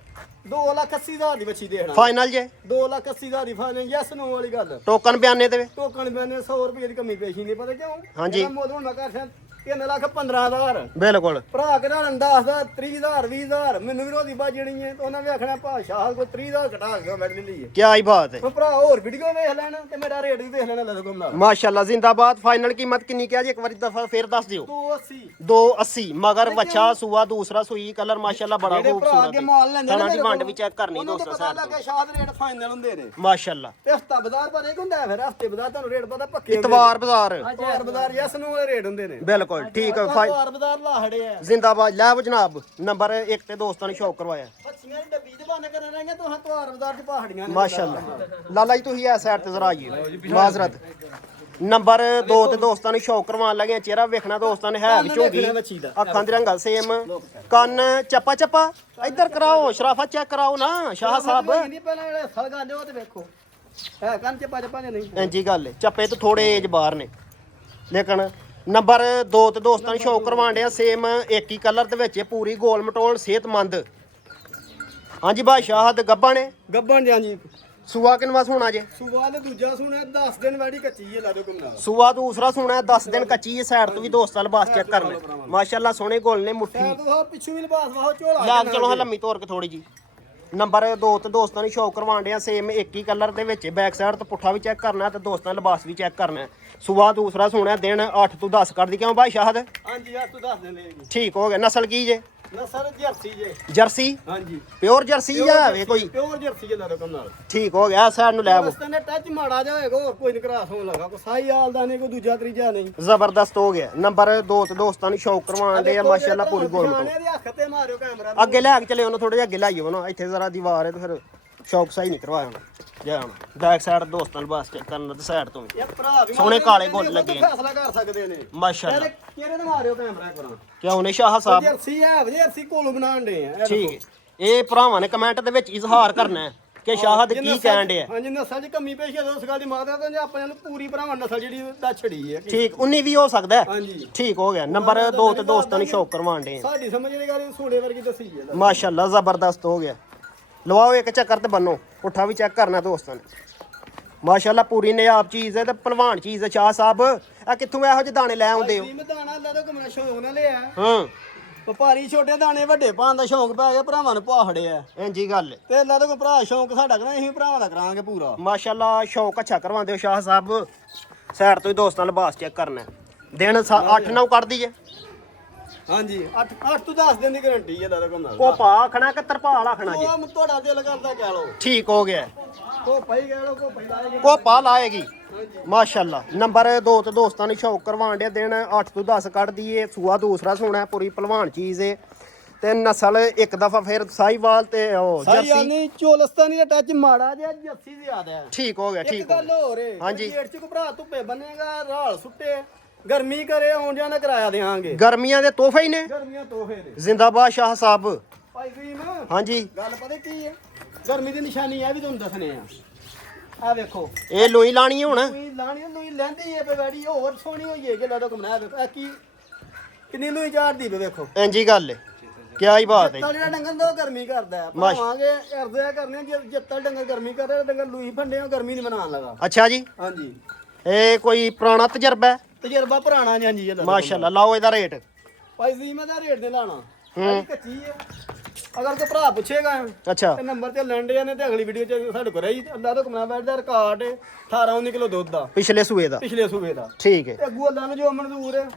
2,80,000 ਦੀ ਬੱਚੀ ਦੇਣਾ ਫਾਈਨਲ ਜੇ 2,80,000 ਦੀ ਫਾਈਨਲ ਯਸ ਨੂੰ ਵਾਲੀ ਗੱਲ ਟੋਕਨ ਬਿਆਨੇ ਤੇ ਟੋਕਣ ਮੈਨੇ 100 ਰੁਪਏ ਦੀ ਕਮੀ ਪੇਸ਼ੀ ਨਹੀਂ ਪਤਾ ਕਿਉਂ ਹਾਂਜੀ। ਇਹਦਾ ਮੁੱਲ ਹੁਣ ਮੈਂ ਕਰ 3,15,000 ਬਿਲਕੁਲ ਭਰਾ ਕਿਹੜਾ 10,000 30,000 20,000 ਮੈਨੂੰ ਵੀ ਰੋਦੀ ਬਾਜਣੀ ਹੈ ਤੇ ਉਹਨਾਂ ਵੀ ਆਖਣਾ ਭਾਸ਼ਾ ਕੋਈ 30,000 ਘਟਾ ਕੇ ਬੈਠ ਲਈ ਕੀ ਹੀ ਬਾਤ ਹੈ ਉਹ ਭਰਾ ਹੋਰ ਵੀਡੀਓ ਵੇਖ ਲੈਣ ਤੇ ਮੇਰਾ ਰੇਟ ਵੀ ਵੇਖ ਲੈਣਾ ਲੈ ਕੋਲ ਮਾਸ਼ਾਅੱਲਾ ਜ਼ਿੰਦਾਬਾਦ ਫਾਈਨਲ ਕੀਮਤ ਕਿੰਨੀ ਕਿਹਾ ਜੀ ਇੱਕ ਵਾਰੀ ਦਫਾ ਫੇਰ ਦੱਸ ਦਿਓ 280 280 ਮਗਰ ਵੱਛਾ ਸੂਆ ਦੂਸਰਾ ਸੂਈ ਕਲਰ ਮਾਸ਼ਾਅੱਲਾ ਬੜਾ ਜਿਹੜੇ ਭਰਾ ਖੂਬਸੂਰਤ ਅੱਗੇ ਹੈ ਮਾਲ ਲੈਂਦੇ ਥਣਾ ਨੇ ਦੀ ਵੰਡ ਵੀ ਚੈੱਕ ਕਰਨੀ ਉਹਨਾਂ ਦੋਸਤਾਂ ਪਤਾ ਸਾਈਡ ਲੱਗਾ ਸ਼ਾਦ ਰੇਟ ਫਾਈਨਲ ਹੁੰਦੇ ਨੇ ਮਾਸ਼ਾਅੱਲਾ ਤੇ ਹਫਤਾ ਬਾਜ਼ਾਰ ਪਰ ਇਹ ਹੁੰਦਾ ਫਿਰ ਹਫਤੇ ਬਾਜ਼ਾਰ ਤੁਹਾਨੂੰ ਰੇਟ ਪਤਾ ਪੱਕੇ ਇਤਵਾਰ ਬਾਜ਼ਾਰ ਹਫਤਾਰ ਬਾਜ਼ਾਰ ਯਸ ਨੂੰ ਵਾਲੇ ਰੇਟ ਹੁੰਦੇ ਨੇ ਬਿਲਕੁਲ ਠੀਕ ਹੈ ਹਫਤਾਰ ਬਾਜ਼ਾਰ ਲਾਹੜੇ ਆ ਜ਼ਿੰਦਾਬਾਦ ਲੈ ਆਓ ਜਨਾਬ ਨੰਬਰ 1 ਤੇ ਦੋਸਤਾਂ ਨੇ ਸ਼ੌਕ ਕਰਵਾਇਆ ਬੱਚੀਆਂ ਦੀ ਡੱਬੀ ਦੇ ਬਾਨੇ ਕਰਨ ਰਹਿਗੇ ਤੁਸੀਂ ਹਫਤਾਰ ਬਾਜ਼ਾਰ ਦੀ ਪਹਾੜੀਆਂ ਨੇ ਮਾਸ਼ਾਅੱਲਾ ਲਾਲਾ ਜੀ ਤੁਸੀਂ ਇਸ ਸਾਈਡ ਤੇ ਜ਼ਰਾ ਆਈਏ ਮਾਜ਼ਰਤ ਨੰਬਰ 2 ਤੇ ਦੋਸਤਾਂ ਨੂੰ ਸ਼ੌਕ ਕਰਵਾਉਣ ਲੱਗੇ ਚਿਹਰਾ ਵੇਖਣਾ ਦੋਸਤਾਂ ਨੇ ਹੈ ਵਿੱਚੋਂ ਵੀ ਬੱਚੀ ਦਾ ਅੱਖਾਂ ਦੀ ਰੰਗਲ ਸੇਮ ਕੰਨ ਚੱਪਾ ਚੱਪਾ ਇੱਧਰ ਕਰਾਓ ਸ਼ਰਾਫਾ ਚੈੱਕ ਕਰਾਓ ਨਾ ਸ਼ਾਹ ਸਾਹਿਬ ਨਹੀਂ ਪਹਿਲਾਂ ਜਿਹੜੇ ਸਲਗਾ ਲਿਓ ਤੇ ਵੇਖੋ ਹੈ ਕੰਨ ਚ ਪਾ ਨਹੀਂ ਇੰਜੀ ਗੱਲ ਹੈ ਚੱਪੇ ਤੋਂ ਥੋੜੇ ਏਜ ਬਾਹਰ ਨੇ ਲੇਕਿਨ ਨੰਬਰ 2 ਤੇ ਦੋਸਤਾਂ ਨੂੰ ਸ਼ੌਕ ਕਰਵਾਉਣ ਡਿਆ ਸੇਮ ਇੱਕ ਹੀ ਕਲਰ ਦੇ ਵਿੱਚ ਪੂਰੀ ਗੋਲ ਮਟੋਲ ਸਿਹਤਮੰਦ ਹਾਂਜੀ ਬਾਦਸ਼ਾਹ ਦੇ ਗੱਬਾਂ ਨੇ ਗੱਬਣ ਜਾਂ ਜੀ ਸੂਆ ਕਿਨਵਾ ਸੋਣਾ ਜੇ ਸੁਬਾਹ ਦੇ ਦੂਜਾ ਸੁਣਿਆ 10 ਦਿਨ ਵਾੜੀ ਕੱਚੀ ਹੈ ਲਾ ਦਿਓ ਕਮਲਾ ਸੂਆ ਦੂਸਰਾ ਸੋਣਾ 10 ਦਿਨ ਕੱਚੀ ਹੈ ਸਾਈਡ ਤੋਂ ਵੀ ਦੋਸਤਾਂ ਲਿਬਾਸ ਚੈੱਕ ਕਰ ਲੈ ਮਾਸ਼ਾਅੱਲਾ ਸੋਹਣੇ ਗੋਲ ਨੇ ਮੁੱਠੀ ਉਹ ਪਿੱਛੂ ਵੀ ਲਿਬਾਸ ਵਾਹੋ ਝੋਲਾ ਲੈ ਕੇ ਚਲੋ ਹਾਂ ਲੰਮੀ ਤੋਰ ਕੇ ਥੋੜੀ ਜੀ ਨੰਬਰ 2 ਤੇ ਦੋਸਤਾਂ ਨੂੰ ਸ਼ੌਕ ਕਰਵਾਉਣ ਡਿਆ ਸੇਮ ਇੱਕ ਹੀ ਕਲਰ ਦੇ ਵਿੱਚ ਬੈਕ ਸਾਈਡ ਤੋਂ ਪੁੱਠਾ ਵੀ ਚੈੱਕ ਕਰਨਾ ਤੇ ਦੋਸਤਾਂ ਲਿਬਾਸ ਵੀ ਚੈੱਕ ਕਰਨਾ ਸੂਆ ਦੂਸਰਾ ਸੋਣਾ ਦਿਨ 8 ਤੋਂ 10 ਕਰਦੀ ਕਿਉਂ ਬਾਈ ਸ਼ਾਹਦ ਹਾਂਜੀ ਆ ਤੂੰ ਦੱਸ ਦਿੰਦੇ ਜੀ ਠੀਕ ਹੋ ਗਿਆ ਨਸਲ ਕੀ ਜੇ ਨਾ ਸਰ ਜਰਸੀ ਜੇ ਜਰਸੀ ਹਾਂਜੀ ਪਿਓਰ ਜਰਸੀ ਜਾਂ ਵੇ ਕੋਈ ਪਿਓਰ ਜਰਸੀ ਜੇ ਲਾ ਦਿਓ ਕਮਲਾ ਠੀਕ ਹੋ ਗਿਆ ਸਾਈਡ ਨੂੰ ਲੈ ਆਵੋ ਰਸਤੇ ਨੇ ਟੱਚ ਮਾੜਾ ਜਾ ਹੋਏਗਾ ਹੋਰ ਕੋਈ ਨਹੀਂ ਕਰਾਸ ਹੋਣ ਲੱਗਾ ਕੋਈ ਸਾਈ ਹਾਲ ਦਾ ਨਹੀਂ ਕੋਈ ਦੂਜਾ ਤੀਜਾ ਨਹੀਂ ਜ਼ਬਰਦਸਤ ਹੋ ਗਿਆ ਨੰਬਰ 2 ਤੇ ਦੋਸਤਾਂ ਨੂੰ ਸ਼ੌਕ ਕਰਵਾਉਣ ਦੇ ਆ ਮਾਸ਼ਾਅੱਲਾ ਪੂਰੀ ਗੋਲ ਤੋਂ ਦੀ ਅੱਖ ਤੇ ਮਾਰਿਓ ਕੈਮਰਾ ਅੱਗੇ ਲੈ ਕੇ ਚਲੇ ਉਹਨੂੰ ਥੋੜਾ ਜਿਹਾ ਅੱਗੇ ਲਾਈਓ ਨਾ ਇੱਥੇ ਜ਼ਰਾ ਦੀਵਾਰ ਹੈ ਤੇ ਫਿਰ ਸ਼ੌਕ ਸਹੀ ਨਹੀਂ ਕਰਵਾਇਆ ਹੋਣਾ ਜਾ ਹੁਣ ਬੈਕ ਸਾਈਡ ਦੋਸਤਾਂ ਨੂੰ ਬਾਸ ਚੈੱਕ ਕਰਨ ਤੇ ਸਾਈਡ ਤੋਂ ਵੀ ਇਹ ਭਰਾ ਵੀ ਸੋਹਣੇ ਕਾਲੇ ਗੁੱਟ ਲੱਗੇ ਨੇ। ਫੈਸਲਾ ਕਰ ਸਕਦੇ ਨੇ ਮਾਸ਼ਾਅੱਲਾ ਕਿਹੜੇ ਤੇ ਮਾਰਿਓ ਕੈਮਰਾ ਕਰਾਂ ਕਿਉਂ ਨੇ ਸ਼ਾਹ ਸਾਹਿਬ ਜਰਸੀ ਹੈ ਜਰਸੀ ਕੋਲ ਬਣਾਉਣ ਦੇ ਆ ਠੀਕ ਹੈ ਇਹ ਭਰਾਵਾਂ ਨੇ ਕਮੈਂਟ ਦੇ ਵਿੱਚ ਇਜ਼ਹਾਰ ਕਰਨਾ ਹੈ ਕਿ ਸ਼ਾਹਦ ਕੀ ਕਹਿਣ ਡਿਆ ਹਾਂਜੀ ਨਸਲ ਦੀ ਕਮੀ ਪੇਸ਼ ਹੈ ਉਸ ਗੱਲ ਦੀ ਮਾਤਾ ਤਾਂ ਆਪਣੇ ਨੂੰ ਪੂਰੀ ਭਰਾਵਾਂ ਨਸਲ ਜਿਹੜੀ ਦਾ ਛੜੀ ਹੈ ਠੀਕ 19 ਵੀ ਹੋ ਸਕਦਾ ਹੈ। ਹਾਂਜੀ ਠੀਕ ਹੋ ਗਿਆ ਨੰਬਰ 2 ਤੇ ਦੋਸਤਾਂ ਨੂੰ ਸ਼ੌਕ ਕਰਵਾਉਣ ਦੇ ਆ ਸਾਡੀ ਸਮਝ ਜਿਹੜੀ ਗੱਲ ਸੋੜੇ ਵਰਗੀ ਦੱਸੀ ਹੈ ਮਾਸ਼ਾਅੱਲਾ ਜ਼ਬਰਦਸਤ ਹੋ ਗਿਆ ਲਵਾਓ ਇੱਕ ਚੱਕਰ ਤੇ ਬੰਨੋ ਪੁੱਠਾ ਵੀ ਚੈੱਕ ਕਰਨਾ ਦੋਸਤਾਂ ਨੇ ਮਾਸ਼ਾਅੱਲਾ ਪੂਰੀ ਨਿਆਬ ਚੀਜ਼ ਹੈ ਤੇ ਭਲਵਾਨ ਚੀਜ਼ ਹੈ ਸ਼ਾਹ ਸਾਹਿਬ ਆ ਕਿੱਥੋਂ ਇਹੋ ਜਿਹੇ ਦਾਣੇ ਲੈ ਆਉਂਦੇ ਹੋ ਮੈਂ ਦਾਣਾ ਲਾ ਦੋ ਕਮਰਾ ਸ਼ੌਕ ਨਾ ਲਿਆ ਹਾਂ ਵਪਾਰੀ ਛੋਟੇ ਦਾਣੇ ਵੱਡੇ ਪਾਣ ਦਾ ਸ਼ੌਕ ਪੈ ਗਿਆ ਭਰਾਵਾਂ ਨੂੰ ਪਾਹੜਿਆ ਇੰਜੀ ਗੱਲ ਹੈ ਤੇ ਲਾ ਦੋ ਭਰਾ ਸ਼ੌਕ ਸਾਡਾ ਕਰਾਂ ਅਸੀਂ ਭਰਾਵਾਂ ਦਾ ਕਰਾਂਗੇ ਪੂਰਾ ਮਾਸ਼ਾਅੱਲਾ ਸ਼ੌਕ ਅੱਛਾ ਕਰਵਾਉਂਦੇ ਹੋ ਸ਼ਾਹ ਸਾਹਿਬ ਸਾਈਡ ਤੋਂ ਹੀ ਦੋਸਤਾਂ ਲਿਬਾਸ ਚੈੱਕ ਕਰਨਾ ਦਿਨ 8-9 ਕੱਢਦੀ ਜੇ ਹਾਂਜੀ 8 ਤੋਂ 10 ਦਿਨ ਦੀ ਗਾਰੰਟੀ ਹੈ ਲਾ ਦੋ ਕਮਰਾ ਕੋਪਾ ਆਖਣਾ ਕਿ ਤਰਪਾਲ ਆਖਣਾ ਜੀ ਉਹ ਤੁਹਾਡਾ ਦਿਲ ਕਰਦਾ ਕਹਿ ਲੋ ਠੀਕ ਹੋ ਗਿਆ ਕੋ ਪਈ ਕਹਿ ਲੋ ਕੋ ਪਈ ਲਾਏਗੇ ਕੋਪਾ ਲਾਏਗੀ ਮਾਸ਼ਾਅੱਲਾ ਨੰਬਰ 2 ਤੇ ਦੋਸਤਾਂ ਨੂੰ ਸ਼ੌਕ ਕਰਵਾਉਣ ਦੇ ਦਿਨ 8 ਤੋਂ 10 ਕੱਢਦੀ ਏ ਸੂਆ ਦੂਸਰਾ ਸੋਣਾ ਪੂਰੀ ਭਲਵਾਨ ਚੀਜ਼ ਏ ਤੇ ਨਸਲ ਇੱਕ ਦਫਾ ਫਿਰ ਸਾਈਵਾਲ ਤੇ ਉਹ ਸਹੀ ਜਰਸੀ ਨਹੀਂ ਚੋਲਸਤਾਨੀ ਦਾ ਟੱਚ ਮਾੜਾ ਜਿਹਾ ਜੱਸੀ ਜ਼ਿਆਦਾ ਹੈ ਠੀਕ ਹੋ ਗਿਆ ਇੱਕ ਠੀਕ ਹੋ ਗੱਲ ਗਿਆ ਹੋਰ ਏ ਹਾਂਜੀ। ਜੇਠ ਚ ਕੋ ਭਰਾ ਧੁੱਪੇ ਬੰਨੇਗਾ ਰਾਲ ਸੁੱਟੇ ਗਰਮੀ ਕਰੇ ਆਉਣ ਜਾਣ ਦਾ ਕਿਰਾਇਆ ਦੇਵਾਂਗੇ ਗਰਮੀਆਂ ਦੇ ਤੋਹਫੇ ਹੀ ਨੇ ਗਰਮੀਆਂ ਤੋਹਫੇ ਦੇ ਜ਼ਿੰਦਾਬਾਦ ਸ਼ਾਹ ਸਾਹਿਬ ਭਾਈ ਗਰੀਮ ਹਾਂਜੀ ਗੱਲ ਪਤਾ ਕੀ ਹੈ ਗਰਮੀ ਦੀ ਨਿਸ਼ਾਨੀ ਇਹ ਵੀ ਤੁਹਾਨੂੰ ਦੱਸਣੇ ਆ ਵੇਖੋ ਇਹ ਲੋਈ ਲਾਣੀ ਹੁਣ ਕੋਈ ਲਾਣੀ ਲੋਈ ਲੈਂਦੀ ਏ ਬੈੜੀ ਹੋਰ ਸੋਹਣੀ ਹੋਈ ਏ ਜੇ ਲਾ ਦੋ ਕਮਨਾ ਵੇਖੋ ਇਹ ਕੀ ਕਿੰਨੀ ਲੋਈ ਝਾੜਦੀ ਵੇ ਵੇਖੋ ਇੰਜੀ ਗੱਲ ਏ ਕਿਆ ਹੀ ਬਾਤ ਹੈ ਤਾਂ ਜਿਹੜਾ ਡੰਗਰ ਦਾ ਉਹ ਗਰਮੀ ਕਰਦਾ ਹੈ ਭਾਵਾਂਗੇ ਅਰਜ਼ਾ ਕਰਨੇ ਜੇ ਜਿੱਤਲ ਡੰਗਰ ਗਰਮੀ ਕਰਦਾ ਡੰਗਰ ਲੂਈ ਫੰਡੇ ਉਹ ਗਰਮੀ ਨਹੀਂ ਬਣਾਉਣ ਲਗਾ ਅੱਛਾ ਜੀ ਹਾਂਜੀ ਇਹ ਕੋਈ ਪੁਰਾਣਾ ਤਜਰਬਾ ਹੈ ਤਜਰਬਾ ਪੁਰਾਣਾ ਜੀ ਹਾਂਜੀ ਇਹਦਾ ਮਾਸ਼ਾਅੱਲਾ ਲਾਓ ਇਹਦਾ ਰੇਟ ਭਾਈ ਜ਼ੀਮੇ ਦਾ ਰੇਟ ਨਹੀਂ ਲਾਣਾ ਇਹ ਕੱਚੀ ਹੈ ਅਗਰ ਕੋਈ ਭਰਾ ਪੁੱਛੇਗਾ ਅੱਛਾ ਤੇ ਨੰਬਰ ਤੇ ਲੈਂਦੇ ਨੇ ਤੇ ਅਗਲੀ ਵੀਡੀਓ ਚ ਸਾਡੇ ਕੋਲ ਰਹੀ ਅੱਲਾ ਦਾ ਕਮਨਾ ਬੈਠ ਦਾ ਰਿਕਾਰਡ 18-19 ਕਿਲੋ ਦੁੱਧ ਦਾ ਪਿਛਲੇ ਸੂਏ ਦਾ ਪਿਛਲੇ ਸੂਬੇ ਦਾ ਠੀਕ ਹੈ ਤੇ ਅੱਗੂ ਅੱਲਾ ਨੂੰ ਜੋ ਮਨਜ਼ੂਰ ਹੈ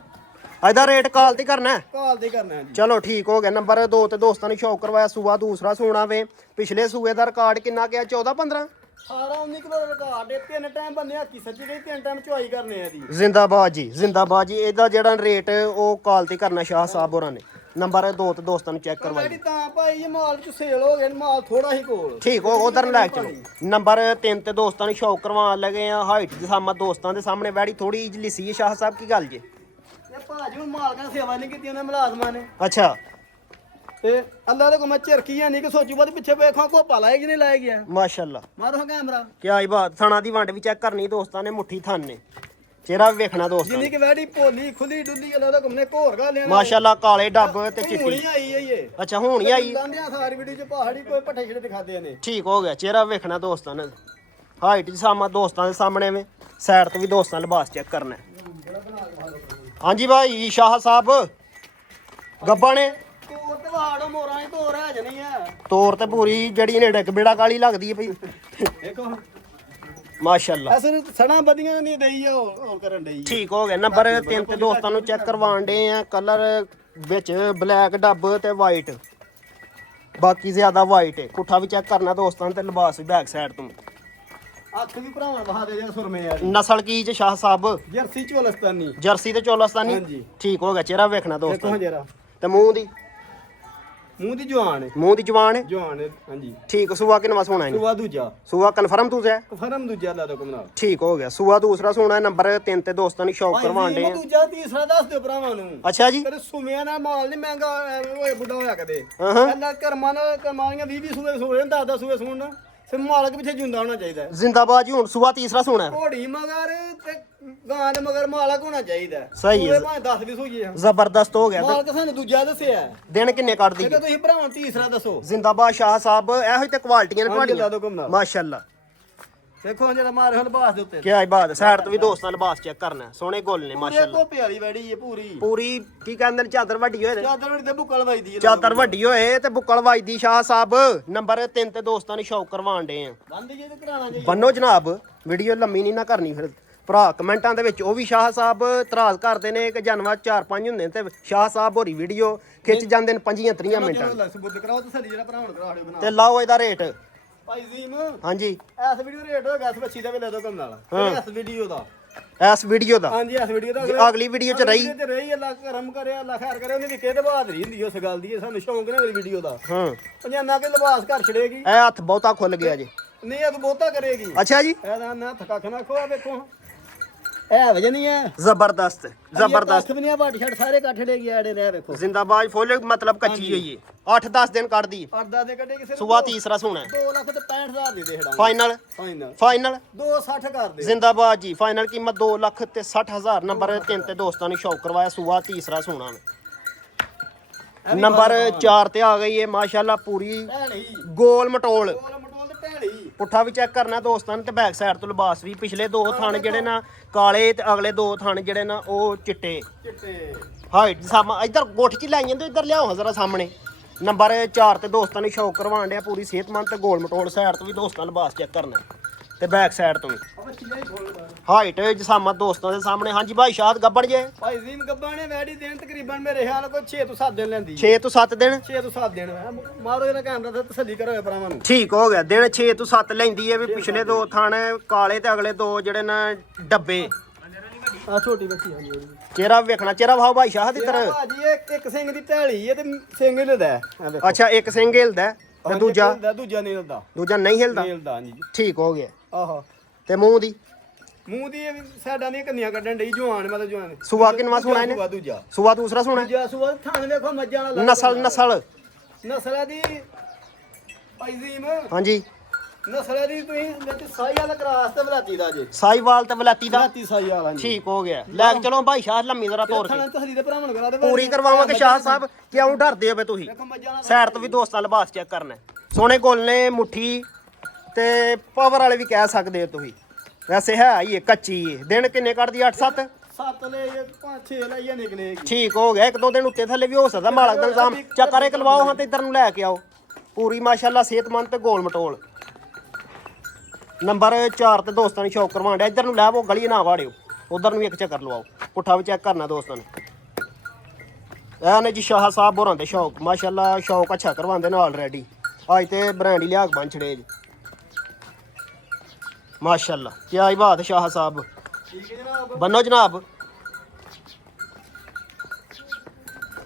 ਇਹਦਾ ਰੇਟ ਕਾਲ ਤੇ ਕਰਨਾ ਹੈ ਕਾਲ ਦੇ ਕਰਨਾ ਹੈ ਜੀ ਚਲੋ ਠੀਕ ਹੋ ਗਿਆ ਨੰਬਰ 2 ਤੇ ਦੋਸਤਾਂ ਨੇ ਸ਼ੌਕ ਕਰਵਾਇਆ ਸੂਆ ਦੂਸਰਾ ਸੋਣਾ ਵੇ ਪਿਛਲੇ ਸੂਏ ਦਾ ਰਿਕਾਰਡ ਕਿੰਨਾ ਗਿਆ 14-15 18-19 ਕਿਲੋ ਦਾ ਰਿਕਾਰਡ ਹੈ ਤਿੰਨ ਟਾਈਮ ਬੰਦੇ ਹੱਥੀ ਸੱਜੀ ਗਈ ਤਿੰਨ ਟਾਈਮ ਚੁਆਈ ਕਰਨੇ ਆ ਦੀ ਜ਼ਿੰਦਾਬਾਦ ਜੀ ਜ਼ਿੰਦਾਬਾਦ ਜੀ ਇਹਦਾ ਜਿਹੜਾ ਰੇਟ ਉਹ ਕਾਲ ਤੇ ਕਰਨਾ ਸ਼ਾਹ ਸਾਹਿਬ ਹੋਰਾਂ ਨੇ ਨੰਬਰ 2 ਤੇ ਦੋਸਤਾਂ ਨੂੰ ਚੈੱਕ ਕਰਵਾਈ ਜਿਹੜੀ ਤਾਂ ਭਾਈ ਇਹ ਮਾਲ ਚ ਸੇਲ ਹੋ ਗਏ ਮਾਲ ਥੋੜਾ ਹੀ ਕੋਲ ਠੀਕ ਹੋ ਉਧਰ ਲੈ ਕੇ ਚਲੋ ਨੰਬਰ 3 ਤੇ ਦੋਸਤਾਂ ਨੂੰ ਸ਼ੌਕ ਕਰਵਾਉਣ ਲੱਗੇ ਆ ਹਾਈਟ ਦੇ ਸਾਹਮਣੇ ਦੋਸਤਾਂ ਦੇ ਸਾਹਮਣੇ ਵੈੜੀ ਥੋੜੀ ਜਿਹੀ ਲਿੱਸੀ ਹੈ ਸ਼ਾਹ ਸਾਹਿਬ ਕੀ ਗੱਲ ਜੇ ਇਹ ਭਾਜੀ ਨੂੰ ਮਾਲਕਾਂ ਸੇਵਾ ਨਹੀਂ ਕੀਤੀ ਉਹਨਾਂ ਮੁਲਾਜ਼ਮਾਂ ਨੇ ਅੱਛਾ ਤੇ ਅੱਲਾ ਦੇ ਕੋ ਮੈਂ ਝਰਕੀ ਨਹੀਂ ਕਿ ਸੋਚੂ ਬਾਅਦ ਪਿੱਛੇ ਵੇਖਾਂ ਕੋਪਾ ਲਾਇਆ ਕਿ ਨਹੀਂ ਲਾਇਆ ਗਿਆ ਮਾਸ਼ਾਅੱਲਾ ਮਾਰੋ ਕੈਮਰਾ ਕਿਆ ਹੀ ਬਾਤ ਥਣਾ ਦੀ ਵੰਡ ਵੀ ਚੈੱਕ ਕਰਨੀ ਦੋਸਤਾਂ ਨੇ ਮੁੱਠੀ ਥਣ ਨੇ ਚਿਹਰਾ ਵੀ ਵੇਖਣਾ ਦੋਸਤਾਂ ਜਿੰਨੀ ਨੇ ਕਿ ਵੈੜੀ ਭੋਲੀ ਖੁੱਲੀ ਡੁੱਲੀ ਅੱਲਾ ਦੇ ਘੁੰਮਨੇ ਘੋਰ ਗਾ ਲੈਣਾ ਮਾਸ਼ਾਅੱਲਾ ਕਾਲੇ ਡੱਬ ਤੇ ਹੁਣੀ ਚਿੱਟੀ ਆਈ ਹੈ ਇਹ ਅੱਛਾ ਹੁਣ ਹੀ ਆਈ ਲਾਂਦਿਆਂ ਸਾਰੀ ਵੀਡੀਓ ਚ ਪਹਾੜੀ ਕੋਈ ਪੱਠੇ ਛੜੇ ਦਿਖਾਦੇ ਨੇ ਠੀਕ ਹੋ ਗਿਆ ਚਿਹਰਾ ਵੇਖਣਾ ਦੋਸਤਾਂ ਨੇ ਹਾਈਟ ਦੇ ਸਾਹਮਣੇ ਦੋਸਤਾਂ ਦੇ ਸਾਹਮਣੇ ਵੇ ਸਾਈਡ ਤੋਂ ਵੀ ਦੋਸਤਾਂ ਲਿਬਾਸ ਚੈੱਕ ਕਰਨਾ ਹਾਂਜੀ ਭਾਈ ਸ਼ਾਹ ਸਾਹਿਬ ਗੱਬਾ ਨੇ ਤੋਰ ਤੇ ਵਾੜੋ ਮੋਰਾਂ ਦੀ ਤੋਰ ਹੈ ਜਣੀ ਆ ਤੋਰ ਤੇ ਪੂਰੀ ਜੜੀ ਨੇ ਡਿੱਗ ਬੇੜਾ ਕਾਲੀ ਲੱਗਦੀ ਹੈ ਭਾਈ ਦੇਖੋ ਮਾਸ਼ਾਅੱਲਾ ਅਸਲ ਸਣਾ ਵਧੀਆਂ ਨਹੀਂ ਦਈ ਉਹ ਕਰਨ ਡਈ ਠੀਕ ਹੋ ਗਿਆ ਨੰਬਰ 3 ਤੇ ਦੋਸਤਾਂ ਨੂੰ ਚੈੱਕ ਕਰਵਾਉਣ ਦੇ ਆ ਕਲਰ ਵਿੱਚ ਬਲੈਕ ਡੱਬ ਤੇ ਵਾਈਟ ਬਾਕੀ ਜ਼ਿਆਦਾ ਵਾਈਟ ਹੈ ਪੁੱਠਾ ਵੀ ਚੈੱਕ ਕਰਨਾ ਦੋਸਤਾਂ ਤੇ ਲਿਬਾਸ ਵੀ ਬੈਕ ਸਾਈਡ ਤੋਂ ਅੱਖ ਵੀ ਭਰਾਵਾਂ ਵਹਾ ਦੇ ਜੇ ਸੁਰਮੇ ਵਾਲੀ ਨਸਲ ਕੀ ਚ ਸ਼ਾਹ ਸਾਹਿਬ ਜਰਸੀ ਚੋਲਸਤਾਨੀ ਜਰਸੀ ਤੇ ਚੋਲਸਤਾਨੀ ਹਾਂਜੀ। ਠੀਕ ਹੋ ਗਿਆ ਚਿਹਰਾ ਵੇਖਣਾ ਦੇਖੋ ਦੋਸਤਾਂ ਹਾਂ ਜਰਾ ਤੇ ਮੂੰਹ ਦੀ ਮੂੰਹ ਦੀ ਜਵਾਨ ਹੈ ਮੂੰਹ ਦੀ ਜਵਾਨ ਹੈ ਜਵਾਨ ਹੈ ਹਾਂਜੀ ਠੀਕ ਸੂਆ ਕਿੰਨਵਾ ਸੋਣਾ ਇਹਨੇ ਸੁਆ ਦੂਜਾ ਸੂਆ ਕਨਫਰਮ ਤੂੰ ਹੈ ਫਰਮ ਦੂਜਾ ਲਾ ਦੋ ਕਮਨਾ ਠੀਕ ਹੋ ਗਿਆ ਸੂਆ ਦੂਸਰਾ ਸੋਣਾ ਨੰਬਰ 3 ਤੇ ਦੋਸਤਾਂ ਨੂੰ ਸ਼ੌਕ ਕਰਵਾਉਣ ਦੇ ਆ ਦੂਜਾ ਤੀਸਰਾ ਦੱਸ ਦਿਓ ਭਰਾਵਾਂ ਨੂੰ ਅੱਛਾ ਜੀ ਕਦੇ ਸੁਮਿਆਂ ਨਾਲ ਮਾਲ ਨਹੀਂ ਮਹਿੰਗਾ ਹੋਏ ਬੁੱਢਾ ਹੋਇਆ ਕਦੇ ਹਾਂ ਅੱਲਾ ਕਰਮਾਨੀਆਂ 20 ਸੂਏ ਸੂਏ 10 ਸੂਏ ਸੁਣਨ ਸੇ ਮਾਲਕ ਪਿੱਛੇ ਜੁੰਦਾ ਹੋਣਾ ਚਾਹੀਦਾ ਹੈ। ਜ਼ਿੰਦਾਬਾਦ ਜੀ ਹੁਣ ਸੂਆ ਤੀਸਰਾ ਸੋਣਾ ਘੋੜੀ ਮਗਰ ਤੇ ਗਾਂ ਦੇ ਮਗਰ ਮਾਲਕ ਹੋਣਾ ਚਾਹੀਦਾ ਹੈ। ਸਹੀ ਹੈ। ਸੂਏ ਭਾਵੇਂ 10 ਵੀ ਸੂਈਏ ਜ਼ਬਰਦਸਤ ਹੋ ਗਿਆ ਤੇ ਮਾਲਕ ਸਾਨੂੰ ਦੂਜਾ ਦੱਸਿਆ ਹੈ। ਦਿਨ ਕਿੰਨੇ ਕੱਢਦੀ ਤੇ ਤੁਸੀਂ ਭਰਾਵਾਂ ਤੀਸਰਾ ਦੱਸੋ ਜ਼ਿੰਦਾਬਾਦ ਸ਼ਾਹ ਸਾਹਿਬ ਇਹੋ ਹੀ ਤੇ ਕੁਆਲਟੀਆਂ ਨੇ ਹਾਂਜੀ, ਲਾ ਤੁਹਾਡੀਆਂ ਦਿਓ ਘੁੰਮਣਾ। ਮਾਸ਼ਾਅੱਲਾ ਦੇਖੋ ਜਿਹੜਾ ਮਾਰੇ ਹਲਬਾਸ ਦੇ ਉੱਤੇ ਕੀ ਬਾਤ ਸਾਈਡ ਤੋਂ ਵੀ ਦੋਸਤਾਂ ਲਿਬਾਸ ਚੈੱਕ ਕਰਨਾ ਸੋਹਣੇ ਗੋਲ ਨੇ ਮਾਸ਼ਾਅੱਲਾ ਕੋਪੇ ਵਾਲੀ ਵੈੜੀ ਹੈ ਪੂਰੀ ਪੂਰੀ ਕੀ ਕਹਿੰਦੇ ਨੇ ਚਾਦਰ ਵੱਡੀ ਹੋਏ ਤੇ ਚਾਦਰ ਵੜੀ ਤੇ ਬੁੱਕਲ ਵਜਦੀ ਹੈ ਚਾਦਰ ਵੱਡੀ ਹੋਏ ਤੇ ਬੁੱਕਲ ਵੱਜਦੀ ਸ਼ਾਹ ਸਾਹਿਬ ਨੰਬਰ 3 ਤੇ ਦੋਸਤਾਂ ਨੂੰ ਸ਼ੌਕ ਕਰਵਾਉਣ ਦੇ ਆ ਬੰਦ ਜੇ ਤੇ ਕਰਾਣਾ ਜੀ ਬੰਨੋ ਜਨਾਬ ਵੀਡੀਓ ਲੰਮੀ ਨਹੀਂ ਨਾ ਕਰਨੀ ਫਿਰ ਭਰਾ ਕਮੈਂਟਾਂ ਦੇ ਵਿੱਚ ਉਹ ਵੀ ਸ਼ਾਹ ਸਾਹਿਬ ਇਤਰਾਜ਼ ਕਰਦੇ ਨੇ ਕਿ ਜਾਨਵਰ 4-5 ਹੁੰਦੇ ਨੇ ਤੇ ਸ਼ਾਹ ਸਾਹਿਬ ਹੋਰੀ ਵੀਡੀਓ ਖਿੱਚ ਜਾਂਦੇ ਨੇ 5-3 ਮਿੰਟਾਂ ਚਲੋ ਸਬੂਤ ਕਰਾਓ ਤੇ ਸਾਡੀ ਜਿਹੜਾ ਭਰਾਵਾਂ ਨੂੰ ਕਰਾ ਦਿਓ ਬਣਾ ਤੇ ਲਾਓ ਇਹਦਾ ਰੇਟ ਭਾਈ ਜ਼ੀਮ ਹਾਂਜੀ ਇਸ ਵੀਡੀਓ ਦਾ ਰੇਟ ਹੋਏਗਾ ਇਸ ਬੱਚੀ ਦਾ ਵੀ ਲੈ ਦੋ ਕੰਮ ਨਾਲ ਇਸ ਵੀਡੀਓ ਦਾ ਇਸ ਵੀਡੀਓ ਦਾ ਹਾਂਜੀ ਇਸ ਵੀਡੀਓ ਦਾ ਅਗਲੀ ਵੀਡੀਓ ਚ ਰਹੀ ਤੇ ਰਹੀ ਅੱਲਾ ਕਰਮ ਕਰੇ ਅੱਲਾ ਖੈਰ ਕਰੇ ਉਹਨੇ ਵਿਕੇ ਤੇ ਬਹਾਦਰੀ ਹੁੰਦੀ ਉਸ ਗੱਲ ਦੀ ਸਾਨੂੰ ਸ਼ੌਂਕ ਨਾ ਅਗਲੀ ਵੀਡੀਓ ਦਾ ਹਾਂ ਪੰਜਾਨਾ ਕੇ ਲਿਬਾਸ ਘਰ ਛੜੇਗੀ ਇਹ ਹੱਥ ਬਹੁਤਾ ਖੁੱਲ ਗਿਆ ਜੀ ਨਹੀਂ ਇਹ ਬਹੁਤਾ ਕਰੇਗੀ ਅੱਛਾ ਜੀ ਇਹਦਾ ਨਾ ਥਕਾ ਖਣਾ ਖੋਆ ਵੇਖੋ ਇਹ ਵਜੇ ਨਹੀਂ ਹੈ ਜ਼ਬਰਦਸਤ ਜ਼ਬਰਦਸਤ ਵੀ ਨਹੀਂ ਬਾਟ ਛੜ ਸਾਰੇ ਕੱਠੜੇਗੀ ਆੜੇ ਰਹਿ ਵੇਖੋ ਜ਼ਿੰਦਾਬਾਦ ਫੁੱਲ ਮਤਲਬ ਕੱਚੀ ਹੋਈ ਹੈ 8-10 ਦਿਨ ਕੱਢਦੀ ਅਰਦਾ ਦੇ ਕੱਢੇ ਕਿਸੇ ਸੂਆ ਤੀਸਰਾ ਸੋਣਾ 2,65,000 ਦੇ ਦੇ ਹੜਾ ਫਾਈਨਲ ਫਾਈਨਲ ਫਾਈਨਲ 260 ਕਰ ਦੇ ਜ਼ਿੰਦਾਬਾਦ ਜੀ ਫਾਈਨਲ ਕੀਮਤ 2,60,000 ਨੰਬਰ 3 ਤੇ ਦੋਸਤਾਂ ਨੂੰ ਸ਼ੌਕ ਕਰਵਾਇਆ ਸੂਆ ਤੀਸਰਾ ਸੋਣਾ ਨੰਬਰ 4 ਤੇ ਆ ਗਈ ਹੈ ਮਾਸ਼ਾਅੱਲਾ ਪੂਰੀ ਢੈਲੀ ਗੋਲ ਮਟੋਲ ਕੋਲ ਮਟੋਲ ਤੇ ਢੈਲੀ ਪੁੱਠਾ ਵੀ ਚੈੱਕ ਕਰਨਾ ਦੋਸਤਾਂ ਨੇ ਤੇ ਬੈਕ ਸਾਈਡ ਤੋਂ ਲਿਬਾਸ ਵੀ ਪਿਛਲੇ ਦੋ ਥਣ ਜਿਹੜੇ ਨਾ ਕਾਲੇ ਤੇ ਅਗਲੇ ਦੋ ਥਣ ਜਿਹੜੇ ਨਾ ਉਹ ਚਿੱਟੇ ਚਿੱਟੇ ਹਾਈਟ ਸਾਹਮਣੇ ਇੱਧਰ ਗੋਠ ਚ ਲਾਈ ਜਾਂਦੇ ਇੱਧਰ ਲਿਆਓ ਜ਼ਰਾ ਸਾਹਮਣੇ ਨੰਬਰ 4 ਤੇ ਦੋਸਤਾਂ ਨੂੰ ਸ਼ੌਕ ਕਰਵਾਉਣ ਡਿਆ ਪੂਰੀ ਸਿਹਤਮੰਦ ਤੇ ਗੋਲ ਮਟੋਲ ਸਾਈਡ ਤੋਂ ਵੀ ਦੋਸਤਾਂ ਲਿਬਾਸ ਚੈੱਕ ਕਰਨਾ ਤੇ ਬੈਕ ਸਾਈਡ ਤੋਂ ਵੀ ਅਬ ਚੀਜ਼ਾਂ ਹੀ ਖੋਲ ਹਾਈਟ ਜਸਾਮਤ ਦੋਸਤਾਂ ਦੇ ਸਾਹਮਣੇ ਹਾਂਜੀ ਭਾਈ ਸ਼ਾਦ ਗੱਬੜ ਜੇ ਭਾਈ ਜ਼ੀਮ ਗੱਬਾ ਨੇ ਵੈੜੀ ਦੇਣ ਤਕਰੀਬਨ ਮੇਰੇ ਖਿਆਲ ਕੋਈ 6 ਤੋਂ 7 ਦਿਨ ਲੈਂਦੀ 6 ਤੋਂ 7 ਦਿਨ 6 ਤੋਂ 7 ਦਿਨ ਮਾਰੋ ਇਹਦਾ ਕੈਮਰਾ ਤੇ ਤਸੱਲੀ ਕਰੋ ਭਰਾਵਾਂ ਨੂੰ ਠੀਕ ਹੋ ਗਿਆ ਦਿਨ 6 ਤੋਂ 7 ਲੈਂਦੀ ਹੈ ਵੀ ਪਿਛਲੇ ਦੋ ਥਣ ਕਾਲੇ ਤੇ ਅਗਲੇ ਦੋ ਜਿਹੜੇ ਨਾ ਡੱਬੇ ਆ ਛੋਟੀ ਬੱਚੀ ਆ ਜੀ ਚਿਹਰਾ ਵੇਖਣਾ ਚਿਹਰਾ ਭਾਓ ਭਾਈ ਸ਼ਾਹ ਦੀ ਤਰ੍ਹਾਂ ਭਾਜੀ ਇੱਕ ਸਿੰਘ ਦੀ ਢੈਲੀ ਹੈ ਤੇ ਸਿੰਘ ਹਿਲਦਾ ਹੈ ਆ ਵੇਖੋ ਅੱਛਾ ਇੱਕ ਸਿੰਘ ਹਿਲਦਾ ਤੇ ਦੂਜਾ ਦੂਜਾ ਨਹੀਂ ਹਿਲਦਾ ਦੂਜਾ ਨਹੀਂ ਹਿਲਦਾ ਹਿਲਦਾ ਜੀ ਠੀਕ ਹੋ ਗਿਆ ਆਹੋ ਤੇ ਮੂੰਹ ਦੀ ਮੂੰਹ ਦੀ ਸਾਡਾ ਨਹੀਂ ਕੰਨੀਆਂ ਕੱਢਣ ਡਈ ਜਵਾਨ ਮਤਲਬ ਜਵਾਨ ਸੂਆ ਕਿੰਨਵਾ ਸੋਣਾ ਇਹਨੇ ਸੂਆ ਦੂਜਾ ਸੂਆ ਦੂਸਰਾ ਸੋਣਾ ਦੂਜਾ ਸੂਆ ਥਾਣ ਵੇਖੋ ਮੱਝਾਂ ਵਾਲਾ ਨਸਲ ਨਸਲ ਦੀ ਭਾਈ ਜ਼ੀਮ ਹਾਂਜੀ ਨਸਲ ਦੀ ਤੁਸੀਂ ਵਿੱਚ ਸਾਈ ਵਾਲਾ ਕਰਾਸ ਤੇ ਬਲਾਤੀ ਦਾ ਜੇ ਸਾਈਵਾਲ ਤੇ ਵਲਾਤੀ ਦਾ ਬਲਾਤੀ ਸਾਈ ਵਾਲਾ ਜੀ ਠੀਕ ਹੋ ਗਿਆ ਲੈ ਕੇ ਚਲੋ ਭਾਈ ਸ਼ਾਹ ਲੰਮੀ ਜ਼ਰਾ ਤੋਰ ਕੇ ਥਾਣਾ ਤਸਲੀ ਦੇ ਭਰਾਵਾਂ ਨੂੰ ਕਰਾ ਦੇ ਪੂਰੀ ਕਰਵਾਵਾਂਗੇ ਸ਼ਾਹ ਸਾਹਿਬ ਕਿਉਂ ਡਰਦੇ ਹੋ ਬੇ ਤੁਸੀਂ ਵੇਖੋ ਮੱਝਾਂ ਵਾਲਾ ਸਾਈਡ ਤੋਂ ਵੀ ਦੋਸਤਾਂ ਲਿਬਾਸ ਚੈੱਕ ਕਰਨਾ ਸੋਹਣੇ ਗੋਲ ਨੇ ਮੁੱਠੀ ਤੇ ਪਾਵਰ ਵਾਲੇ ਵੀ ਕਹਿ ਸਕਦੇ ਹੋ ਤੁਸੀਂ ਵੈਸੇ ਹੈ ਹੀ ਹੈ ਕੱਚੀ ਹੈ ਦਿਨ ਕਿੰਨੇ ਕੱਢਦੀ 8-7 7 ਲੈ 5-6 ਲਈਏ ਨਿਕਲੇਗੀ ਠੀਕ ਹੋ ਗਿਆ ਇੱਕ ਦੋ ਦਿਨ ਉੱਤੇ ਥੱਲੇ ਵੀ ਹੋ ਸਕਦਾ ਮਾਲਕ ਦਾ ਇਲਜ਼ਾਮ ਚੱਕਰ ਇੱਕ ਲਵਾਓ ਹਾਂ ਤੇ ਇੱਧਰ ਨੂੰ ਲੈ ਕੇ ਆਓ ਪੂਰੀ ਮਾਸ਼ਾਅੱਲਾ ਸਿਹਤਮੰਦ ਤੇ ਗੋਲ ਮਟੋਲ ਨੰਬਰ 4 ਤੇ ਦੋਸਤਾਂ ਨੂੰ ਸ਼ੌਕ ਕਰਵਾਉਣ ਡਿਆ ਇੱਧਰ ਨੂੰ ਲੈ ਆਵੋ ਗਲੀ ਨਾ ਵਾੜਿਓ ਉਧਰ ਨੂੰ ਵੀ ਇੱਕ ਚੱਕਰ ਲਵਾਓ ਪੁੱਠਾ ਵੀ ਚੈੱਕ ਕਰਨਾ ਦੋਸਤਾਂ ਨੇ ਇਹ ਨੇ ਜੀ ਸ਼ਾਹ ਸਾਹਿਬ ਹੋਰਾਂ ਦੇ ਸ਼ੌਕ ਮਾਸ਼ਾਅੱਲਾ ਸ਼ੌਕ ਅੱਛਾ ਕਰਵਾਉਂਦੇ ਨੇ ਆਲਰੇਡੀ ਅੱਜ ਤੇ ਬ੍ਰਾਂਡ ਹੀ ਲਿਆ ਕੇ ਬਣ ਛੜੇ ਜੀ ਮਾਸ਼ਾਅੱਲਾ ਕੀ ਆਈ ਬਾਤ ਸ਼ਾਹ ਸਾਹਿਬ ਠੀਕ ਹੈ ਜਨਾਬ ਬੰਨੋ ਜਨਾਬ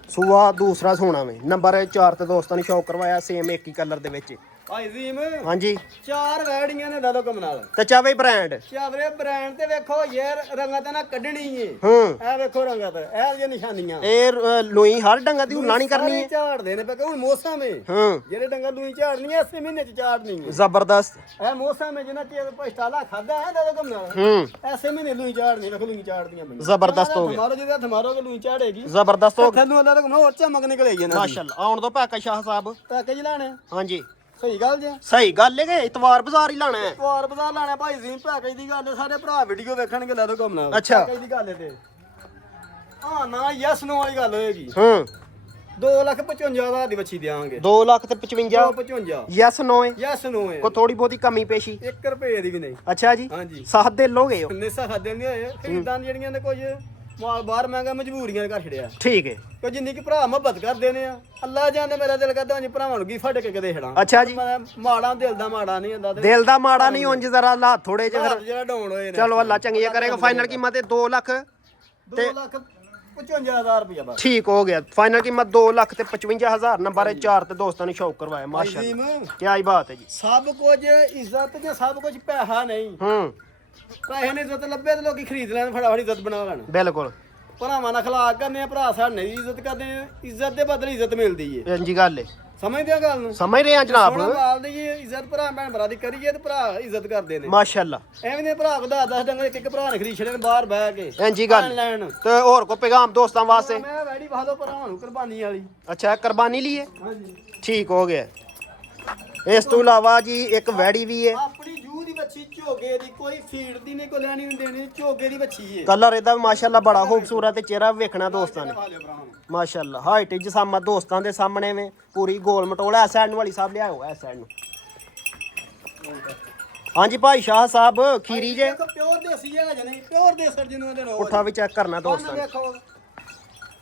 ਸੂਆ ਦੂਸਰਾ ਸੋਨਾ ਵੇ ਨੰਬਰ 4 ਤੇ ਦੋਸਤਾਂ ਨੇ ਸ਼ੌਕ ਕਰਵਾਇਆ ਸੇਮ ਇੱਕ ਹੀ ਕਲਰ ਦੇ ਵਿੱਚ ਭਾਈ ਜ਼ੀਮ ਹਾਂਜੀ 4 ਵੈੜੀਆਂ ਨੇ ਦਾਦੋ ਕਮ ਨਾਲ ਤੇ ਚਾਵੇ ਬ੍ਰਾਂਡ ਚਾਵਰੇ ਬ੍ਰਾਂਡ ਤੇ ਵੇਖੋ ਯਾਰ ਰੰਗਾਂ ਤੇ ਨਾ ਕੱਢਣੀ ਏ ਹੂੰ ਇਹ ਵੇਖੋ ਰੰਗਾਂ ਤੇ ਇਹ ਜੇ ਨਿਸ਼ਾਨੀਆਂ ਇਹ ਲੋਈ ਹਰ ਡੰਗਾ ਦੀ ਉਲਾਣੀ ਕਰਨੀ ਸਾਰੇ ਹੈ ਝਾੜਦੇ ਨੇ ਪਾ ਹੁਣ ਮੌਸਮ ਏ ਹੂੰ ਜਿਹੜੇ ਡੰਗਾ ਲੂਈ ਝਾੜਨੀ ਐ ਇਸੇ ਮਹੀਨੇ ਚ ਝਾੜਨੀ ਏ ਜ਼ਬਰਦਸਤ ਇਹ ਮੌਸਮ ਏ ਜਿੰਨਾ ਚਿਰ ਪਛਤਾਲਾ ਖਾਦਾ ਹੈ ਦਾਦੋ ਕਮ ਨਾਲ ਹੂੰ ਐਸੇ ਮਹੀਨੇ ਲੂਈ ਝਾੜਨੀ ਵੇਖੋ ਲੂਈ ਝਾੜਦੀਆਂ ਮੈਨੂੰ ਜ਼ਬਰਦਸਤ ਹੋ ਗਿਆ ਮਾਰੋ ਜਿਹਦਾ ਹਮਾਰੋ ਕੇ ਲੂਈ ਝਾੜੇਗੀ ਜ਼ਬਰਦਸਤ ਹੋ ਗਿਆ ਥੱਲੋਂ ਅੱਲਾ ਦਾ ਕਮ ਹੋਰ ਚਮਕ ਨਿਕਲੇ ਜੀ ਨਾ ਮਾਸ਼ਾਅੱਲਾ ਆਉਣ ਦੋ ਭਾਕਾ ਸ਼ਾਹ ਸਾਹਿਬ ਪੈਕੇਜ ਲਾਣੇ ਹਾਂਜੀ ਸਹੀ ਗੱਲ ਜੇ ਸਹੀ ਗੱਲ ਹੈ ਕਿ ਇਤਵਾਰ ਬਾਜ਼ਾਰ ਹੀ ਲਾਣਾ ਹੈ ਵਾਰ ਬਜ਼ਾ ਲਾਣਾ ਭਾਈ ਜ਼ੀਮ ਪੈਕੇਜ ਦੀ ਗੱਲ ਏ, ਸਾਰੇ ਭਰਾ ਵੀਡੀਓ ਵੇਖਣਗੇ ਲੈ ਦੋ ਕਮ ਨਾਲ ਅੱਛਾ। ਪੈਕੇਜ ਦੀ ਗੱਲ ਏ ਤੇ ਹਾਂ ਨਾ ਯੈਸ ਨੋ ਵਾਲੀ ਗੱਲ ਹੋਏਗੀ। ਹੂੰ 2,55,000 ਦੀ ਬੱਚੀ ਦੇਵਾਂਗੇ। 2 ਲੱਖ ਤੇ 55 55 ਯੈਸ ਨੋ ਹੈ ਯੈਸ ਨੋ ਹੈ। ਕੋ ਥੋੜੀ ਬਹੁਤੀ ਕਮੀ ਪੇਸ਼ੀ 1 ਰੁਪਏ ਦੀ ਵੀ ਨਹੀਂ। ਅੱਛਾ ਜੀ ਹਾਂਜੀ ਸਾਥ ਦੇ ਲੋਗੇ ਹੋ ਨਿਸਾ ਖਾਦੇ ਨਹੀਂ ਹੋਏ ਖਰੀਦਾਂ ਜਿਹੜੀਆਂ ਨੇ ਕੁਝ ਮਾਲ ਬਾਹਰ ਮਹਿੰਗਾ ਮਜਬੂਰੀਆਂ ਕਰ ਛੜਿਆ। ਠੀਕ ਹੈ ਕੋ ਜਿੰਨੀ ਕਿ ਭਰਾ ਮੁਹੱਬਤ ਕਰਦੇ ਨੇ ਆ ਅੱਲਾ ਜਾਣੇ ਮੇਰਾ ਦਿਲ ਕਰਦਾ ਜੀ ਭਰਾਵਾਂ ਨੂੰ ਗਿਫਟ ਕੇ ਕਦੇ ਛੜਾਂ। ਅੱਛਾ ਜੀ ਮੈਂ ਮਾੜਾ ਦਿਲ ਦਾ ਮਾੜਾ ਨਹੀਂ ਹੁੰਦਾ ਤੇ ਦਿਲ ਦਾ ਮਾੜਾ ਨਹੀਂ ਉਂਝ ਜ਼ਰਾ ਲਾ ਥੋੜੇ ਜਿਹੇ ਫਿਰ ਜਿਹੜਾ ਡਾਊਨ ਹੋਏ ਨੇ। ਚਲੋ ਅੱਲਾ ਚੰਗੀਆਂ ਕਰੇਗਾ ਫਾਈਨਲ ਕੀਮਤ ਹੈ 2 ਲੱਖ 2,55,000 ਰੁਪਇਆ ਬਸ। ਠੀਕ ਹੋ ਗਿਆ ਫਾਈਨਲ ਕੀਮਤ 2 ਲੱਖ ਤੇ 55,000 ਨੰਬਰ 4 ਤੇ ਦੋਸਤਾਂ ਨੂੰ ਸ਼ੌਕ ਕਰਵਾਇਆ ਮਾਸ਼ਾਅੱਲਾ ਅਜ਼ੀਮ, ਕੀ ਹੀ ਬਾਤ ਹੈ ਜੀ ਸਭ ਕੁਝ ਇੱਜ਼ਤ ਜਾਂ ਸਭ ਕੁਝ ਪੈਸਾ ਨਹੀਂ। ਹੂੰ ਪੈਸੇ ਨੇ ਇੱਜ਼ਤ ਲੱਭੇ ਤੇ ਲੋਕੀ ਖਰੀਦ ਲੈਣ ਫਟਾਫਟ ਇੱਜ਼ਤ ਬਣਾ ਲੈਣ। ਬਿਲਕੁਲ ਭਰਾਵਾਂ ਨਾਲ ਖਲਾਕ ਕਰਨੇ ਆ ਭਰਾ ਸਾਡੇ ਨਹੀਂ ਇੱਜ਼ਤ ਕਰਦੇ ਆ ਇੱਜ਼ਤ ਦੇ ਬਦਲੇ ਇੱਜ਼ਤ ਮਿਲਦੀ ਏ। ਇੰਜੀ ਗੱਲ ਹੈ ਸਮਝਦੇ ਆ ਗੱਲ ਨੂੰ। ਸਮਝ ਰਹੇ ਆ ਜਨਾਬ ਸੋਹਣਾ ਮਾਲ ਦੀ ਇੱਜ਼ਤ ਭਰਾ ਭੈਣ ਭਰਾ ਦੀ ਕਰੀਏ ਤੇ ਭਰਾ ਇੱਜ਼ਤ ਕਰਦੇ ਨੇ। ਮਾਸ਼ਾਅੱਲਾ ਐਵੇਂ ਦੇ ਭਰਾ ਕੋ 10 ਡੰਗਰ ਇੱਕ ਭਰਾ ਨੇ ਖਰੀਦ ਛੜੇ ਨੇ ਬਾਹਰ ਬਹਿ ਕੇ ਇੰਜੀ ਗੱਲ ਲੈਣ। ਤੇ ਹੋਰ ਕੋ ਪੈਗਾਮ ਦੋਸਤਾਂ ਵਾਸਤੇ ਮੈਂ ਵੈੜੀ ਵਾਹ ਭਰਾਵਾਂ ਨੂੰ ਕੁਰਬਾਨੀ ਵਾਲੀ। ਅੱਛਾ ਕੁਰਬਾਨੀ ਲਈ ਹੈ ਹਾਂਜੀ ਠੀਕ ਹੋ ਗਿਆ ਇਸ ਤੋਂ ਇਲਾਵਾ ਜੀ ਇੱਕ ਵੈੜੀ ਵੀ ਹੈ ਆਪਣੀ ਜੂਹ ਦੀ ਬੱਚੀ ਝੋਗੇ ਦੀ ਕੋਈ ਫੀਡ ਦੀ ਨਹੀਂ ਕੋਈ ਲੈਣੀ ਨਹੀਂ ਦੇਣੀ ਝੋਗੇ ਦੀ ਬੱਚੀ ਏ। ਕਲਰ ਇਹਦਾ ਵੀ ਮਾਸ਼ਾਅੱਲਾ ਬੜਾ ਖੂਬਸੂਰਤ ਤੇ ਚਿਹਰਾ ਵੀ ਵੇਖਣਾ ਦੋਸਤਾਂ ਨੇ ਖਾ ਲਿਓ ਭਰਾਵਾਂ ਨੂੰ। ਮਾਸ਼ਾਅੱਲਾ ਹਾਈਟ ਜਸਾਮਾ ਦੋਸਤਾਂ ਦੇ ਸਾਹਮਣੇ ਵੇ ਪੂਰੀ ਗੋਲ ਮਟੋਲ ਐ ਸਾਈਡ ਨੂੰ ਵਾਲੀ ਸਾਹਿਬ ਲਿਆਓ ਐ ਸਾਈਡ ਨੂੰ ਹਾਂਜੀ ਭਾਈ ਸ਼ਾਹ ਸਾਹਿਬ ਖੀਰੀ ਜੇ ਦੇਖੋ ਪਿਓਰ ਦੇਸੀ ਹੈ ਜਨੇ ਪਿਓਰ ਦੇਸਰ ਜਿਹਨੂੰ ਇਹਦੇ ਰੋਜ਼ ਪੁੱਠਾ ਵੀ ਚੈੱਕ ਕਰਨਾ ਦੋਸਤਾਂ ਨੇ ਦੇਖੋ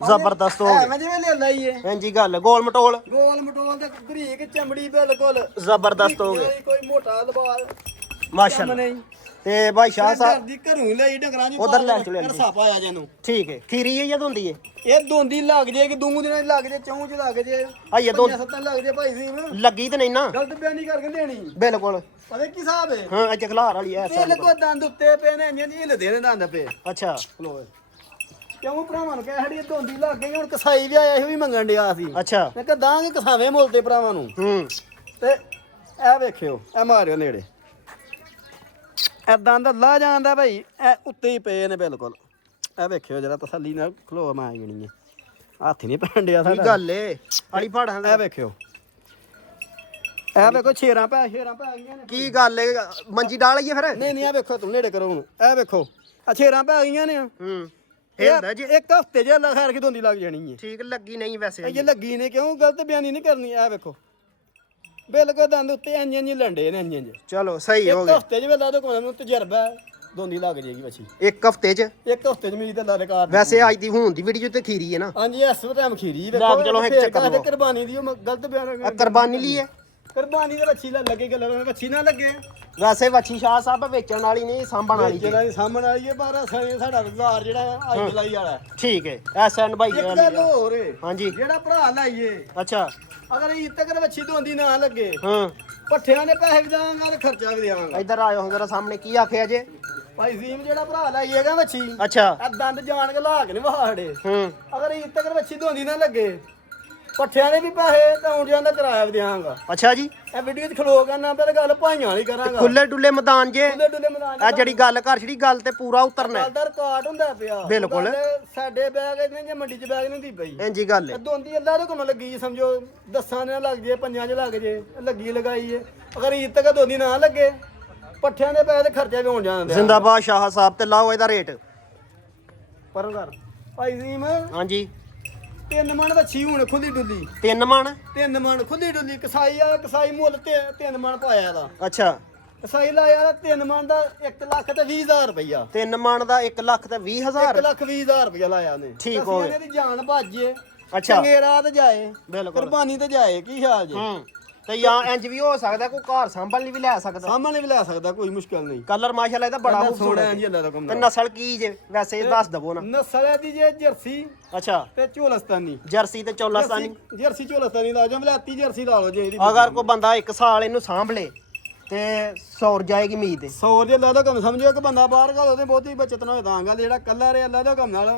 ਜ਼ਬਰਦਸਤ ਹੋ ਗਿਆ ਐਵੇਂ ਜਿਵੇਂ ਲੈ ਲਈ ਏ ਇੰਜੀ ਗੱਲ ਗੋਲ ਮਟੋਲ ਗੋਲ ਮਟੋਲ ਤੇ ਬਰੀਕ ਚਮੜੀ ਬਿਲਕੁਲ ਜ਼ਬਰਦਸਤ ਹੋ ਗਿਆ ਕੋਈ ਮੋਟਾ ਦਬਾਲ ਮਾਸ਼ਾਅੱਲਾ ਨਹੀਂ ਤੇ ਭਾਈ ਸ਼ਾਹ ਸਾਹਿਬ ਦੀ ਘਰੋਂ ਹੀ ਲਈ ਡੰਗਰਾਂ ਜੀ ਉੱਧਰ ਲੈ ਚਲੋ ਰਸਾ ਪਾਇਆ ਜਿਹਨੂੰ ਠੀਕ ਹੈ ਖੀਰੀ ਹੈ ਜਾਂ ਹੁੰਦੀ ਹੈ ਇਹ ਦੋਂਦੀ ਲੱਗ ਜੇ ਕਿ ਦੂੰ ਦਿਨਾਂ ਦੀ ਲੱਗ ਜੇ ਚੌਂ ਚ ਲੱਗ ਜੇ ਆਈਏ ਦੋ ਸੱਤਾਂ ਲੱਗ ਜੇ ਭਾਈ ਜੀ ਲੱਗੀ ਤੇ ਨਹੀਂ ਨਾ ਗਲਤ ਬਿਆਨੀ ਕਰਕੇ ਦੇਣੀ ਬਿਲਕੁਲ ਪਤਾ ਕੀ ਹਿਸਾਬ ਹੈ ਹਾਂ ਅੱਜ ਖਲਾਰ ਵਾਲੀ ਐ ਇਹ ਲਗੋ ਦੰਦ ਉੱਤੇ ਪਏ ਨੇ ਇੰਜ ਹਿਲਦੇ ਨੇ ਦੰਦ ਪਏ ਅੱਛਾ ਲੋ ਕਿਉਂ ਭਰਾਵਾਂ ਨੂੰ ਕਹਿ ਹੜੀ ਦੋਂਦੀ ਲੱਗ ਗਈ ਹੁਣ ਕਸਾਈ ਵੀ ਆਇਆ ਇਹ ਵੀ ਮੰਗਣ ਡਿਆ ਸੀ ਅੱਛਾ ਮੈਂ ਕਿਹਾ ਦਾਂਗੇ ਕਸਾਵੇਂ ਮੁੱਲ ਤੇ ਭਰਾਵਾਂ ਨੂੰ ਹੂੰ ਤੇ ਇਹ ਵੇਖਿਓ ਇਹ ਮਾਰਿਓ ਨੇੜੇ ਐਦਾਂ ਦਾ ਲਾ ਜਾਂਦਾ ਭਾਈ ਇਹ ਉੱਤੇ ਹੀ ਪਏ ਨੇ ਬਿਲਕੁਲ ਇਹ ਵੇਖਿਓ ਜਰਾ ਤਸੱਲੀ ਨਾਲ ਖਲੋ ਮੈਂ ਆਈ ਗਣੀ ਹੱਥ ਨਹੀਂ ਪੈਣ ਡਿਆ ਕੀ ਸਾਡਾ ਗੱਲ ਏ ਆਲੀ ਫਾੜਾਂ ਇਹ ਵੇਖਿਓ ਇਹ ਵੇਖੋ ਛੇਰਾਂ ਪੈ ਗਈਆਂ ਨੇ ਕੀ ਗੱਲ ਏ ਮੰਜੀ ਡਾਲ ਆਈਏ ਫਿਰ ਨਹੀਂ ਇਹ ਵੇਖੋ ਤੂੰ ਨੇੜੇ ਕਰੋ ਹੁਣ ਇਹ ਵੇਖੋ ਆ ਛੇਰਾਂ ਪੈ ਗਈਆਂ ਨੇ ਹੂੰ ਇਹ ਹੁੰਦਾ ਜੀ ਇੱਕ ਹਫ਼ਤੇ ਜੇ ਲਖਾਰ ਕੇ ਦੋਂਦੀ ਲੱਗ ਜਾਣੀ ਹੈ ਠੀਕ ਲੱਗੀ ਨਹੀਂ ਵੈਸੇ ਇਹ ਲੱਗੀ ਨੇ ਕਿਉਂ ਗਲਤ ਬਿਆਨੀ ਨਹੀਂ ਕਰਨੀ ਇਹ ਵੇਖੋ ਬਿਲਕੁਲ ਦੰਦ ਉੱਤੇ ਇੰਜ ਲੰਡੇ ਨੇ ਇੰਜ ਚਲੋ ਸਹੀ ਹੋ ਇੱਕ ਗਿਆ ਹਫ਼ਤੇ ਚ ਵੇਲਾ ਤੋਂ ਕੋਈ ਨੂੰ ਤਜਰਬਾ ਹੈ, ਦੋਂਦੀ ਲੱਗ ਜਾਏਗੀ ਬੱਚੀ ਇੱਕ ਹਫਤੇ ਚ ਇੱਕ ਹਫ਼ਤੇ ਚ ਮੇਰੀ ਤਾਂ ਲਾ ਰਿਕਾਰਡ ਵੈਸੇ ਅੱਜ ਦੀ ਹੁਣ ਦੀ ਵੀਡੀਓ ਤੇ ਖੀਰੀ ਹੈ ਨਾ ਹਾਂਜੀ ਇਸ ਟਾਈਮ ਖੀਰੀ ਲੈ ਕੇ ਚਲੋ ਇੱਕ ਚੱਕਰ ਲਓ। ਕੁਰਬਾਨੀ ਦੀ ਉਹ ਗਲਤ ਬਿਆਨ ਆ ਕੁਰਬਾਨੀ ਲਈ ਹੈ ਕੁਰਬਾਨੀ ਦੇ ਬੱਚੀ ਨਾ ਲੱਗੇ ਗੱਲ ਬੱਚੀ ਨਾ ਲੱਗੇ ਵੈਸੇ ਵੱਛੀ ਸ਼ਾਹ ਸਾਹਿਬ ਵੇਚਣ ਵਾਲੀ ਨਹੀਂ ਸਾਂਭਣ ਵਾਲੀ ਜਿਹੜਾ ਦੀ ਸਾਹਮਣੇ ਆਈ ਹੈ ਪਰ ਸਾਡਾ ਰੁਜ਼ਗਾਰ ਜਿਹੜਾ ਅੱਜ ਲਾਈ ਵਾਲਾ ਠੀਕ ਹੈ ਐਸਐਨ ਭਾਈ ਇੱਕ ਗੱਲ ਹੋਰ ਏ, ਹਾਂਜੀ ਜਿਹੜਾ ਭਰਾ ਲਾਈਏ ਅੱਛਾ ਅਗਰ ਇਹ ਤੱਕ ਬੱਚੀ ਦੋਂਦੀ ਨਾ ਲੱਗੇ ਹਾਂ ਪੱਠਿਆਂ ਦੇ ਪੈਸੇ ਵੀ ਦੇਵਾਂਗਾ ਤੇ ਖਰਚਾ ਵੀ ਦੇਵਾਂਗਾ ਇੱਧਰ ਆਇਓ ਹੁਣ ਜਰਾ ਸਾਹਮਣੇ ਕੀ ਆਖਿਆ ਜੇ ਭਾਈ ਜ਼ੀਮ ਜਿਹੜਾ ਭਰਾ ਲਾਈਏਗਾ ਬੱਚੀ ਅੱਛਾ ਆ ਦੰਦ ਜਾਣ ਕੇ ਲਾ ਕੇ ਨਹੀਂ ਵਾੜੇ ਹੂੰ ਅਗਰ ਇਹ ਤੱਕ ਬੱਚੀ ਦੋਂਦੀ ਨਾ ਲੱਗੇ ਪੱਠਿਆਂ ਦੇ ਵੀ ਪੈਸੇ ਤੇ ਆਉਣ ਜਾਣ ਦਾ ਕਿਰਾਇਆ ਵੀ ਦੇਵਾਂਗਾ ਅੱਛਾ ਜੀ ਇਹ ਵੀਡੀਓ 'ਚ ਖਲੋ ਕਰਨਾ ਪਹਿਲੇ ਗੱਲ ਭਾਈਆਂ ਵਾਲੀ ਕਰਾਂਗਾ ਖੁੱਲੇ ਡੁੱਲੇ ਮੈਦਾਨ ਜੇ ਡੁੱਲੇ ਡੁੱਲੇ ਮੈਦਾਨ ਆ ਜਿਹੜੀ ਗੱਲ ਕਰ ਛੜੀ ਗੱਲ ਤੇ ਪੂਰਾ ਉਤਰਨਾ ਦਾ ਰਿਕਾਰਡ ਹੁੰਦਾ ਪਿਆ ਬਿਲਕੁਲ। ਉਹ ਗੱਲ ਸਾਡੇ ਬੈਗ ਨੇ ਜੇ ਮੰਡੀ 'ਚ ਬੈਗ ਨਹੀਂ ਹੁੰਦੀ ਪਈ ਇੰਜੀ ਗੱਲ ਹੈ ਦੋਂਦੀ ਅੱਲਾ ਦੇ ਕੋਲ ਲੱਗੀ ਜੀ ਸਮਝੋ ਦਸਾਂ ਨੇ ਲੱਗ ਜੇ ਪੰਜਾਂ 'ਚ ਲੱਗ ਜੇ ਲੱਗੀ ਲਗਾਈ ਏ ਅਗਰ ਇਹ ਤੱਕ ਦੋਂਦੀ ਨਾ ਲੱਗੇ ਪੱਠਿਆਂ ਦੇ ਪੈਸੇ ਤੇ ਖਰਚਾ ਵੀ ਹੋਣ ਜਾਂਦੇ ਜ਼ਿੰਦਾਬਾਦ ਸ਼ਾਹ ਸਾਹਿਬ ਤੇ ਲਾਓ ਇਹਦਾ ਰੇਟ ਪਰੋਂ ਕਰ ਭਾਈ ਜ਼ੀਮ ਹਾਂਜੀ 3 ਮਣ ਵੱਛੀ ਹੁਣ ਖੁੱਲੀ ਡੁੱਲੀ 3 ਮਣ 3 ਮਣ ਖੁੱਲੀ ਡੁੱਲੀ ਕਸਾਈ ਆ ਕਸਾਈ ਮੁੱਲ ਤੇ 3 ਮਣ ਪਾਇਆ ਦਾ ਅੱਛਾ ਕਸਾਈ ਲਾਇਆ 3 ਮਣ ਦਾ 1 ਲੱਖ ਤੇ 20,000 ਰੁਪਇਆ 3 ਮਣ ਦਾ 1 ਲੱਖ ਤੇ 20,000 1 ਲੱਖ 20,000 ਰੁਪਇਆ ਲਾਇਆ ਉਹਨੇ ਠੀਕ ਹੋ ਗਿਆ। ਇਹਦੀ ਜਾਨ ਭਾਜੇ ਅੱਛਾ ਚੰਗੇ ਰਾਹ ਤੇ ਜਾਏ ਬਿਲਕੁਲ ਕੁਰਬਾਨੀ ਤੇ ਜਾਏ ਕੀ ਖਿਆਲ ਜੀ ਹੂੰ ਤੇ ਜਾਂ ਇੰਜ ਵੀ ਹੋ ਸਕਦਾ ਕੋਈ ਘਰ ਸੰਭਲ ਲਈ ਵੀ ਲੈ ਸਕਦਾ ਸਾਹਮਣੇ ਵੀ ਲੈ ਸਕਦਾ ਕੋਈ ਮੁਸ਼ਕਲ ਨਹੀਂ ਕਲਰ ਮਾਸ਼ਾਅੱਲਾ ਇਹਦਾ ਬੜਾ ਸੋਹਣਾ ਖੂਬਸੂਰਤ ਜੀ ਅੱਲਾ ਦਾ ਤੇ ਕੰਮ ਨਸਲ ਕੀ ਜੇ ਵੈਸੇ ਇਹ ਦੱਸ ਦਵੋ ਨਾ ਨਸਲ ਦੀ ਜੇ ਜਰਸੀ ਅੱਛਾ ਤੇ ਝੋਲਸਤਾਨੀ ਜਰਸੀ ਤੇ ਚੌਲਾਸਤਾਨੀ ਜਰਸੀ ਝੋਲਸਤਾਨੀ ਲਾ ਜਾਂ ਮਲਾਤੀ ਜਰਸੀ ਲਾ ਲਓ ਜੇ ਇਹਦੀ ਅਗਰ ਕੋਈ ਬੰਦਾ 1 ਸਾਲ ਇਹਨੂੰ ਸਾਂਭ ਲੇ ਤੇ ਸੌਰ ਜਾਏਗੀ ਉਮੀਦ ਹੈ 100 ਦੇ ਅੱਲਾ ਦਾ ਕੰਮ ਸਮਝੋ ਕਿ ਬੰਦਾ ਬਾਹਰ ਘਾਲ ਉਹਦੇ ਬਹੁਤੀ ਬਚਤ ਨਾ ਹੋਏ ਤਾਂ ਗੱਲ ਜਿਹੜਾ ਕੱਲਾ ਰੇ ਅੱਲਾ ਦਾ ਕੰਮ ਨਾਲ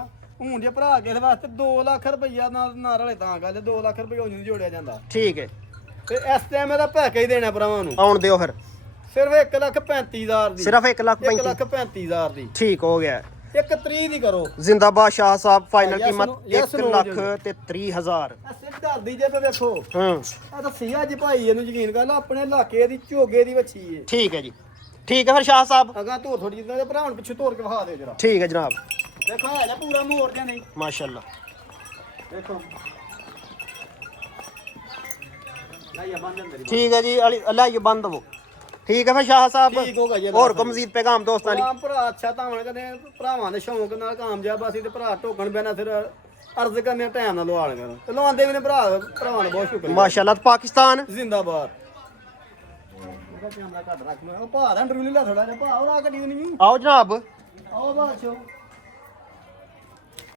ਹੁਣ ਜੇ ਭਰਾ ਕਿਸੇ ਵਾਸਤੇ 2 ਲੱਖ ਰੁਪਈਆ ਨਾਲ ਵਾਲੇ ਤਾਂ ਗੱਲ 2 ਲੱਖ ਰੁਪਈਆ ਨਹੀਂ ਜੋੜਿਆ ਜਾਂਦਾ ਠੀਕ ਹੈ ਤੇ ਇਸ ਟਾਈਮ ਇਹਦਾ ਪੈਕੇਜ ਦੇਣਾ ਭਰਾਵਾਂ ਨੂੰ ਆਉਣ ਦਿਓ ਫਿਰ ਸਿਰਫ 1,35,000 ਦੀ ਸਿਰਫ 1 ਲੱਖ 35 1,35,000 ਦੀ ਠੀਕ ਹੋ ਗਿਆ ਇੱਕ 30 ਦੀ ਕਰੋ ਜ਼ਿੰਦਾਬਾਦ ਸ਼ਾਹ ਸਾਹਿਬ ਫਾਈਨਲ Yes, ਕੀਮਤ no, yes, 1 no, ਲੱਖ ਜੀ। ਤੇ 30,000 ਅਸੇ ਘਰ ਦੀ ਜੇ ਵੇਖੋ ਹੂੰ ਆ ਤਾਂ ਸੀ ਅੱਜ ਭਾਈ ਇਹਨੂੰ ਯਕੀਨ ਕਰ ਲਾ ਆਪਣੇ ਇਲਾਕੇ ਦੀ ਝੋਗੇ ਦੀ ਵੱਛੀ ਏ ਠੀਕ ਹੈ ਜੀ ਠੀਕ ਹੈ ਫਿਰ ਸ਼ਾਹ ਸਾਹਿਬ ਅਗਾ ਧੋ ਥੋੜੀ ਜਿਹੀ ਭਰਾ ਹੁਣ ਪਿੱਛੇ ਧੋਰ ਕੇ ਵਿਖਾ ਦਿਓ ਜਰਾ ਠੀਕ ਹੈ ਜਨਾਬ ਦੇਖੋ ਆ ਜਾ ਪੂਰਾ ਮੋੜ ਦੇ ਨਹੀਂ ਮਾਸ਼ਾਅੱਲਾ ਦੇਖੋ ਲਾਇਆ ਬੰਦ ਅੰਦਰ ਠੀਕ ਹੈ ਜੀ ਅੱਲਾ ਇਹ ਬੰਦ वो ਠੀਕ ਹੈ ਫਿਰ ਸ਼ਾਹ ਸਾਹਿਬ ਠੀਕ ਹੋਗਾ ਜੀ ਹੋਰ ਕੋ ਮਜ਼ੀਦ ਪੈਗਾਮ ਦੋਸਤਾਂ ਲਈ ਭਰਾ ਅੱਛਾ ਧਾਵਣ ਕਦੇ ਭਰਾਵਾਂ ਦੇ ਸ਼ੌਂਕ ਨਾਲ ਕਾਮਯਾਬ ਅਸੀਂ ਤੇ ਭਰਾ ਢੋਕਣ ਬਿਨਾ ਫਿਰ ਅਰਜ਼ ਕਰਨੇ ਟਾਈਮ ਨਾਲ ਲਵਾਲ ਕਰ ਤੇ ਲਵਾਉਂਦੇ ਵੀ ਨੇ ਭਰਾਵਾਂ ਦਾ ਬਹੁਤ ਸ਼ੁਕਰੀਆ ਮਾਸ਼ਾਅੱਲਾ ਪਾਕਿਸਤਾਨ ਜ਼ਿੰਦਾਬਾਦ ਮੇਰਾ ਕੈਮਰਾ ਘੱਟ ਰੱਖ ਲਓ ਭਾਅ ਦਾ ਇੰਟਰਵਿਊ ਲੈ ਥੋੜਾ ਜਿਹਾ ਭਾਅ ਉਹ ਆ ਗੱਡੀ ਨਹੀਂ ਆਓ ਜਨਾਬ ਆਓ ਬਾਦਸ਼ਾਹ